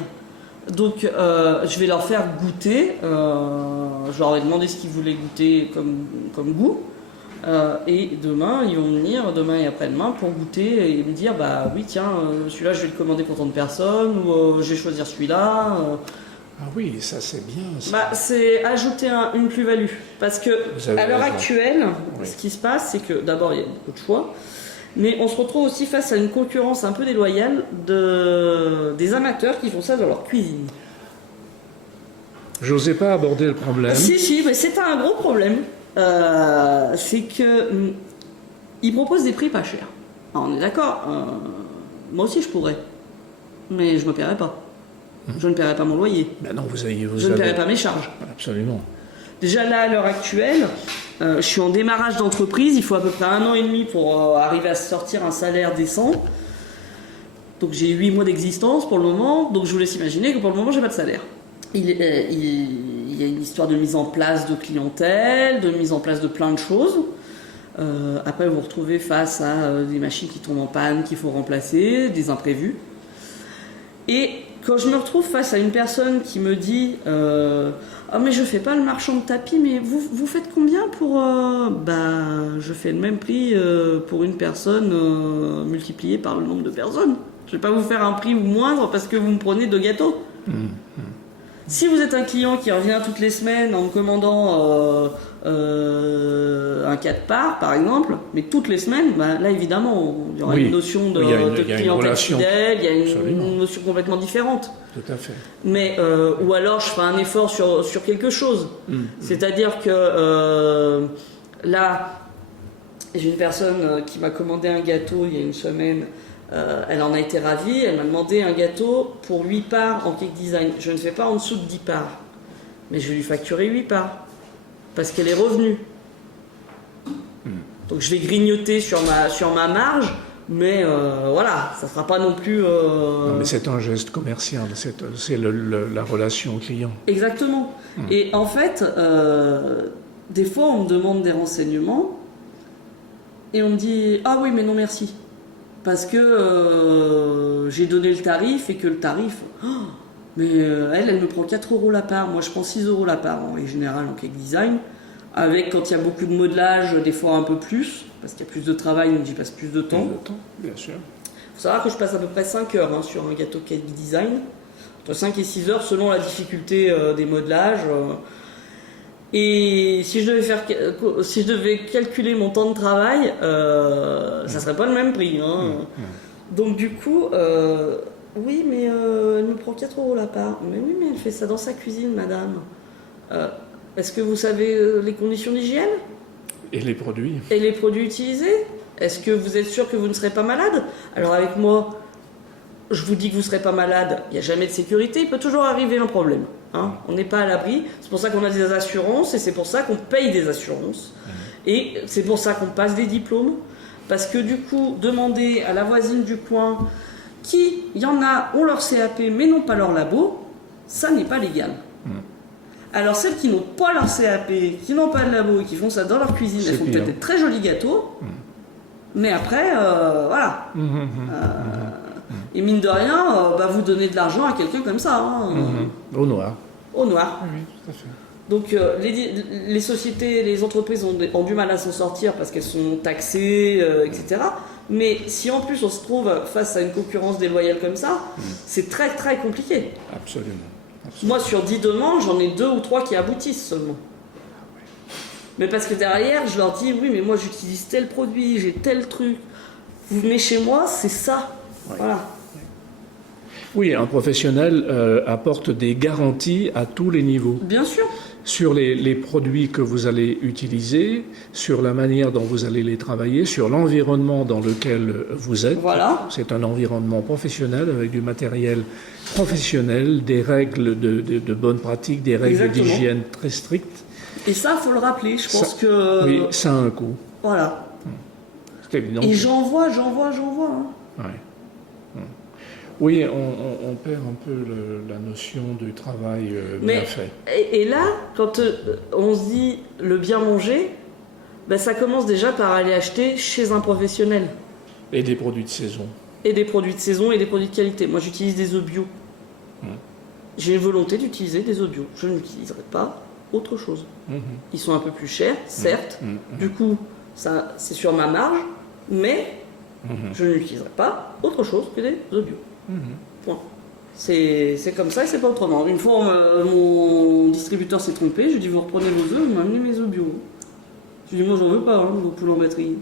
Donc, je vais leur faire goûter. Je leur ai demandé ce qu'ils voulaient goûter comme goût. Et demain, ils vont venir, demain et après-demain, pour goûter et me dire oui, tiens, celui-là, je vais le commander pour tant de personnes, ou je vais choisir celui-là. Ah oui, ça c'est bien. C'est ajouter une plus-value. Parce que, à l'heure actuelle, ce qui se passe, c'est que d'abord, il y a beaucoup de choix. Mais on se retrouve aussi face à une concurrence un peu déloyale des amateurs qui font ça dans leur cuisine. J'osais pas aborder le problème. Si, mais c'est un gros problème. C'est que ils proposent des prix pas chers. Alors, on est d'accord. Moi aussi, je pourrais. Mais je ne me paierai pas. Je ne paierai pas mon loyer. Ben non, je ne paierai pas mes charges. Absolument. Déjà là, à l'heure actuelle, je suis en démarrage d'entreprise. Il faut à peu près 1 an et demi pour arriver à sortir un salaire décent. Donc j'ai 8 mois d'existence pour le moment. Donc je vous laisse imaginer que pour le moment, j'ai pas de salaire. Il y a une histoire de mise en place de clientèle, de mise en place de plein de choses. Après, vous vous retrouvez face à des machines qui tombent en panne, qu'il faut remplacer, des imprévus. Et quand je me retrouve face à une personne qui me dit « Ah, mais je fais pas le marchand de tapis, mais vous faites combien pour… » je fais le même prix pour une personne multiplié par le nombre de personnes. Je vais pas vous faire un prix moindre parce que vous me prenez 2 gâteaux. Si vous êtes un client qui revient toutes les semaines en me commandant un 4 parts, par exemple, mais toutes les semaines, là évidemment, il y aura une notion de clientèle fidèle, il y a une notion complètement différente. Tout à fait. Mais, ou alors je ferai un effort sur quelque chose. C'est-à-dire que là, j'ai une personne qui m'a commandé un gâteau il y a une semaine. Elle en a été ravie, elle m'a demandé un gâteau pour 8 parts en cake design. Je ne fais pas en dessous de 10 parts, mais je vais lui facturer 8 parts, parce qu'elle est revenue. Donc je vais grignoter sur ma marge, mais voilà, ça ne sera pas non plus… Non, mais c'est un geste commercial, c'est la relation client. Exactement. Et en fait, des fois on me demande des renseignements, et on me dit « Ah oui, mais non merci ». Parce que j'ai donné le tarif et que le tarif, mais elle me prend 4 € la part. Moi, je prends 6 € la part en règle générale en cake design. avec quand il y a beaucoup de modelage, des fois un peu plus, parce qu'il y a plus de travail, donc j'y passe plus de temps. Bien sûr. Il faut savoir que je passe à peu près 5 heures sur un gâteau Kelly Design, entre 5 et 6 heures selon la difficulté des modelages. Et si je devais calculer mon temps de travail, ça serait pas le même prix. Donc du coup, oui, mais elle me prend 4 € la part. Mais oui, mais elle fait ça dans sa cuisine, madame. Est-ce que vous savez les conditions d'hygiène ? Et les produits ? Et les produits utilisés ? Est-ce que vous êtes sûr que vous ne serez pas malade ? Alors avec moi, je vous dis que vous ne serez pas malade, il n'y a jamais de sécurité, il peut toujours arriver un problème. On n'est pas à l'abri, c'est pour ça qu'on a des assurances et c'est pour ça qu'on paye des assurances. Et c'est pour ça qu'on passe des diplômes. Parce que du coup, demander à la voisine du coin qui, il y en a, ont leur CAP mais n'ont pas leur labo, ça n'est pas légal. Alors celles qui n'ont pas leur CAP, qui n'ont pas de labo et qui font ça dans leur cuisine, elles font peut-être des très jolis gâteaux, mais après, voilà. Et mine de rien, vous donnez de l'argent à quelqu'un comme ça. Au noir. Au noir. Oui, tout à fait. Donc les sociétés, les entreprises ont du mal à s'en sortir parce qu'elles sont taxées, etc. Mais si en plus on se trouve face à une concurrence déloyale comme ça, c'est très très compliqué. Absolument. Moi sur 10 demandes, j'en ai 2 ou 3 qui aboutissent seulement. Mais parce que derrière, je leur dis, oui mais moi j'utilise tel produit, j'ai tel truc. Vous venez chez moi, c'est ça. Voilà. Oui, un professionnel apporte des garanties à tous les niveaux. Bien sûr. Sur les produits que vous allez utiliser, sur la manière dont vous allez les travailler, sur l'environnement dans lequel vous êtes. Voilà. C'est un environnement professionnel avec du matériel professionnel, des règles de bonne pratique, des règles d'hygiène très strictes. Et ça, il faut le rappeler. Je pense que... Oui, ça a un coût. Voilà. C'est évident. Et j'en vois. Ouais. Oui, on perd un peu la notion du travail bien fait. Et là, quand on se dit le bien manger, ça commence déjà par aller acheter chez un professionnel. Et des produits de saison. Et des produits de saison et des produits de qualité. Moi, j'utilise des œufs bio. J'ai une volonté d'utiliser des œufs bio. Je n'utiliserai pas autre chose. Ils sont un peu plus chers, certes. Du coup, ça, c'est sur ma marge, mais je n'utiliserai pas autre chose que des œufs bio. Point. C'est comme ça et c'est pas autrement. Une fois, mon distributeur s'est trompé. Je lui ai dit, vous reprenez vos œufs, vous m'amenez mes œufs bio. Je lui ai dit, moi j'en veux pas, vos poules en batterie.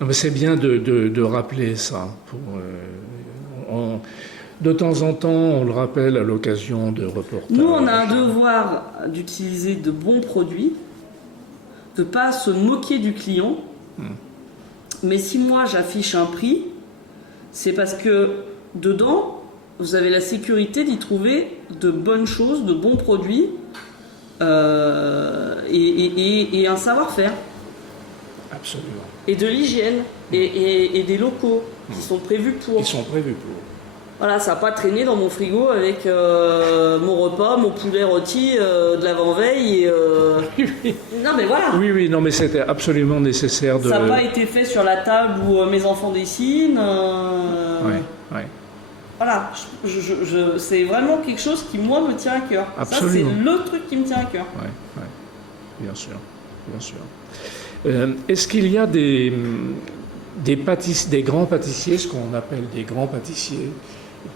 Non, mais c'est bien de rappeler ça. De temps en temps, on le rappelle à l'occasion de reportages. Nous, on a un devoir d'utiliser de bons produits, de ne pas se moquer du client. Mais si moi j'affiche un prix, c'est parce que dedans, vous avez la sécurité d'y trouver de bonnes choses, de bons produits et un savoir-faire. Absolument. Et de l'hygiène et des locaux qui sont prévus pour. Voilà, ça n'a pas traîné dans mon frigo avec mon repas, mon poulet rôti de l'avant-veille. Non, mais voilà. Oui, non, mais c'était absolument nécessaire de. Ça n'a pas été fait sur la table où mes enfants dessinent. Oui. Voilà, c'est vraiment quelque chose qui, moi, me tient à cœur. Absolument. Ça, c'est le truc qui me tient à cœur. Oui, bien sûr. Est-ce qu'il y a des grands pâtissiers, ce qu'on appelle des grands pâtissiers,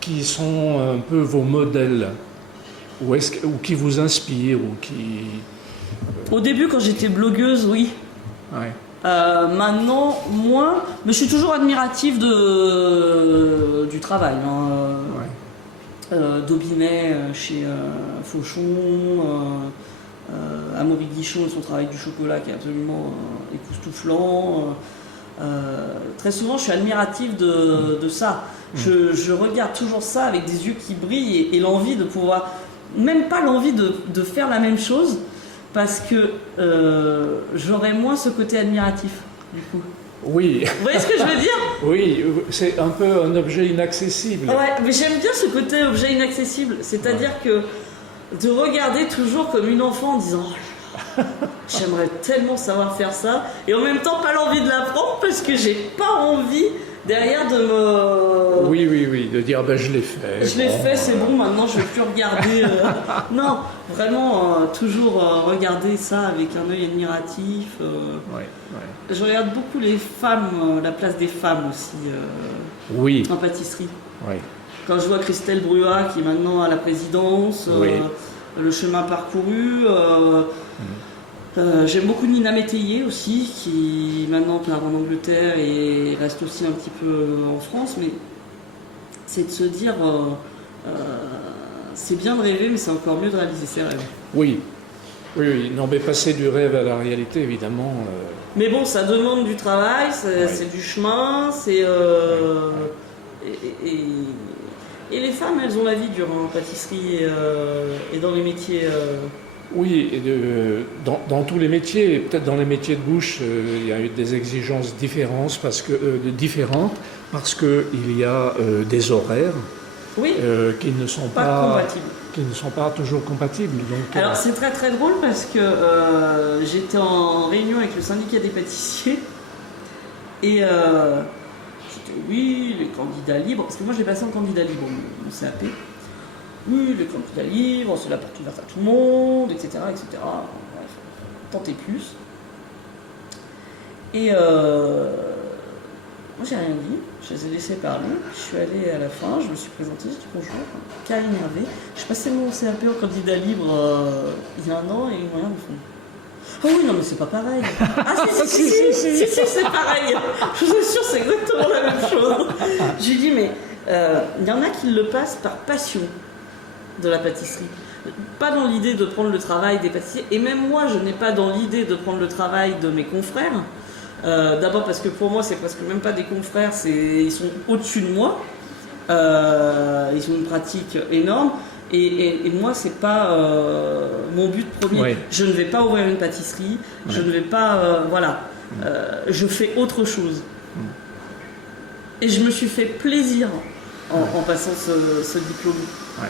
qui sont un peu vos modèles, ou qui vous inspirent, ou qui... Au début, quand j'étais blogueuse, oui. Ouais. Maintenant, moins, mais je suis toujours admirative du travail. D'Aubinet chez Fauchon, Amaury Guichon et son travail du chocolat qui est absolument époustouflant. Très souvent, je suis admirative de ça. Je regarde toujours ça avec des yeux qui brillent et l'envie de pouvoir, même pas l'envie de faire la même chose, parce que j'aurais moins ce côté admiratif, du coup. Oui. Vous voyez ce que je veux dire ? Oui, c'est un peu un objet inaccessible. Ouais, mais j'aime bien ce côté objet inaccessible. C'est-à-dire que de regarder toujours comme une enfant en disant « Oh là là, j'aimerais tellement savoir faire ça », et en même temps pas l'envie de l'apprendre parce que j'ai pas envie derrière de me... Oui, de dire ben, je l'ai fait. Je l'ai fait, c'est bon, maintenant je ne vais plus regarder. Non, vraiment, toujours regarder ça avec un œil admiratif. Ouais. Je regarde beaucoup les femmes, la place des femmes aussi Oui. en pâtisserie. Oui. Quand je vois Christelle Bruat qui est maintenant à la présidence, Oui. le chemin parcouru. J'aime beaucoup Nina Métayer aussi, qui maintenant part en Angleterre et reste aussi un petit peu en France, mais c'est de se dire, c'est bien de rêver, mais c'est encore mieux de réaliser ses rêves. Oui. Non, mais passer du rêve à la réalité, évidemment. Mais bon, ça demande du travail, Ouais. c'est du chemin, c'est... Et les femmes, elles ont la vie dure en pâtisserie et dans les métiers... Oui, et dans tous les métiers, et peut-être dans les métiers de bouche, il y a eu des exigences différentes parce que il y a des horaires Oui, qui ne sont pas compatibles. qui ne sont pas toujours compatibles. Donc, Alors c'est très très drôle parce que j'étais en réunion avec le syndicat des pâtissiers et j'étais oui, les candidats libres, parce que moi j'ai passé en candidat libre mon CAP. Oui, les candidats libres, c'est la porte ouverte à tout le monde, etc. etc. Bref, tentez plus. Et moi j'ai rien dit, je les ai laissés parler. Je suis allée à la fin, je me suis présentée, j'ai dit bonjour, Karine Hervé. Je passais mon CAP en candidat libre il y a 1 an et ils m'ont rien font. Ah oui, non, mais c'est pas pareil. Ah si, c'est pareil. Je vous assure, c'est exactement la même chose. J'ai dit, mais il y en a qui le passent par passion de la pâtisserie. Pas dans l'idée de prendre le travail des pâtissiers. Et même moi, je n'ai pas dans l'idée de prendre le travail de mes confrères. D'abord parce que pour moi, c'est presque même pas des confrères, ils sont au-dessus de moi. Ils ont une pratique énorme. Et moi, c'est pas mon but premier. Oui. Je ne vais pas ouvrir une pâtisserie. Oui. Je ne vais pas... voilà. Je fais autre chose. Et je me suis fait plaisir en passant ce diplôme. Ouais.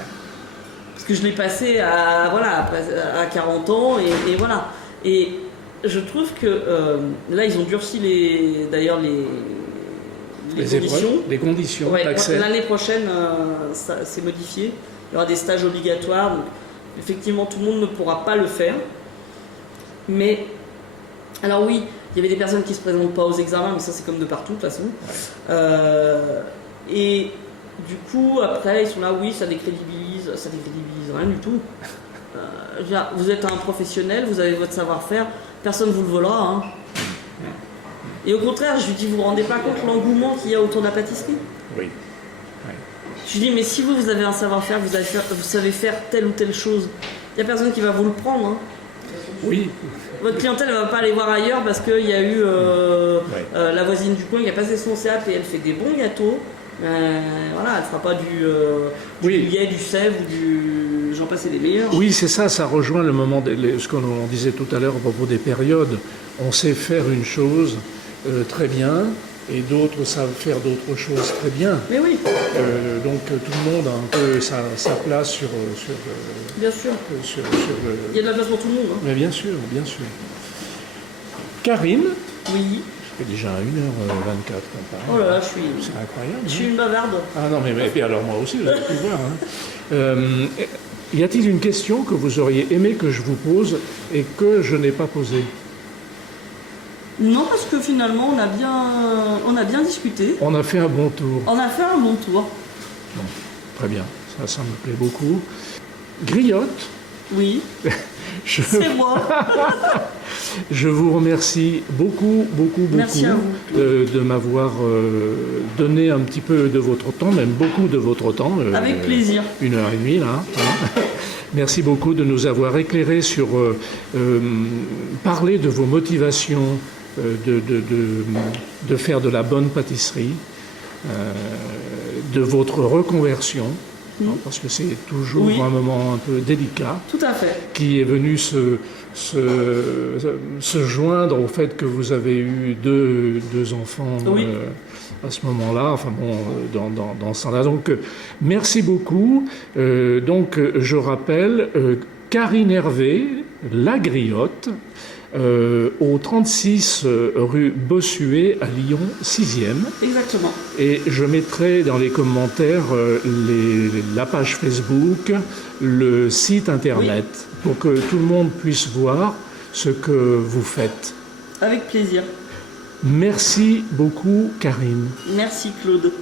Parce que je l'ai passé à 40 ans et voilà. Et je trouve que là, ils ont durci les conditions. Les conditions Ouais, d'accès. l'année prochaine, ça c'est modifié. Il y aura des stages obligatoires. Donc, effectivement, tout le monde ne pourra pas le faire. Mais, alors oui, il y avait des personnes qui ne se présentent pas aux examens, mais ça c'est comme de partout de toute façon. Et du coup, après, ils sont là, oui, ça décrédibilise rien du tout. Vous êtes un professionnel, vous avez votre savoir-faire, personne ne vous le volera. Hein. Et au contraire, je lui dis, vous vous rendez pas compte l'engouement qu'il y a autour de la pâtisserie? Oui. Je lui dis, mais si vous avez un savoir-faire, vous savez faire telle ou telle chose, il n'y a personne qui va vous le prendre. Hein. Oui. Votre clientèle ne va pas aller voir ailleurs parce qu'il y a eu la voisine du coin qui a passé son CAP et elle fait des bons gâteaux. Voilà, elle ne fera pas du lait, du sève ou du... J'en passe, c'est des meilleurs. Oui, c'est ça, ça rejoint le moment, ce qu'on disait tout à l'heure à propos des périodes. On sait faire une chose très bien et d'autres savent faire d'autres choses très bien. Mais oui. Donc tout le monde a un peu sa place sur bien sûr. Il y a de la place pour tout le monde. Hein. Mais bien sûr, bien sûr. Karine. Oui. Ça fait déjà 1h24 qu'on parle. Oh là là, c'est incroyable. Je suis une bavarde. Ah non, mais alors moi aussi, vous avez pu voir. Hein. Y a-t-il une question que vous auriez aimé que je vous pose et que je n'ai pas posée? Non, parce que finalement, on a bien discuté. On a fait un bon tour. On a fait un bon tour. Bon, très bien, ça me plaît beaucoup. Griotte. Oui, c'est moi. Je vous remercie beaucoup Merci à vous. de m'avoir donné un petit peu de votre temps, même beaucoup de votre temps. Avec plaisir. 1h30 là. Hein. Merci beaucoup de nous avoir éclairé sur parler de vos motivations de faire de la bonne pâtisserie, de votre reconversion. Parce que c'est toujours un moment un peu délicat. Tout à fait. Qui est venu se joindre au fait que vous avez eu deux enfants à ce moment-là, enfin bon, dans ce temps-là. Donc, merci beaucoup. Donc, je rappelle, Karine Hervé, La Griotte, au 36 rue Bossuet à Lyon 6e. Exactement. Et je mettrai dans les commentaires la page Facebook, le site internet, pour que tout le monde puisse voir ce que vous faites. Avec plaisir. Merci beaucoup, Karine. Merci, Claude.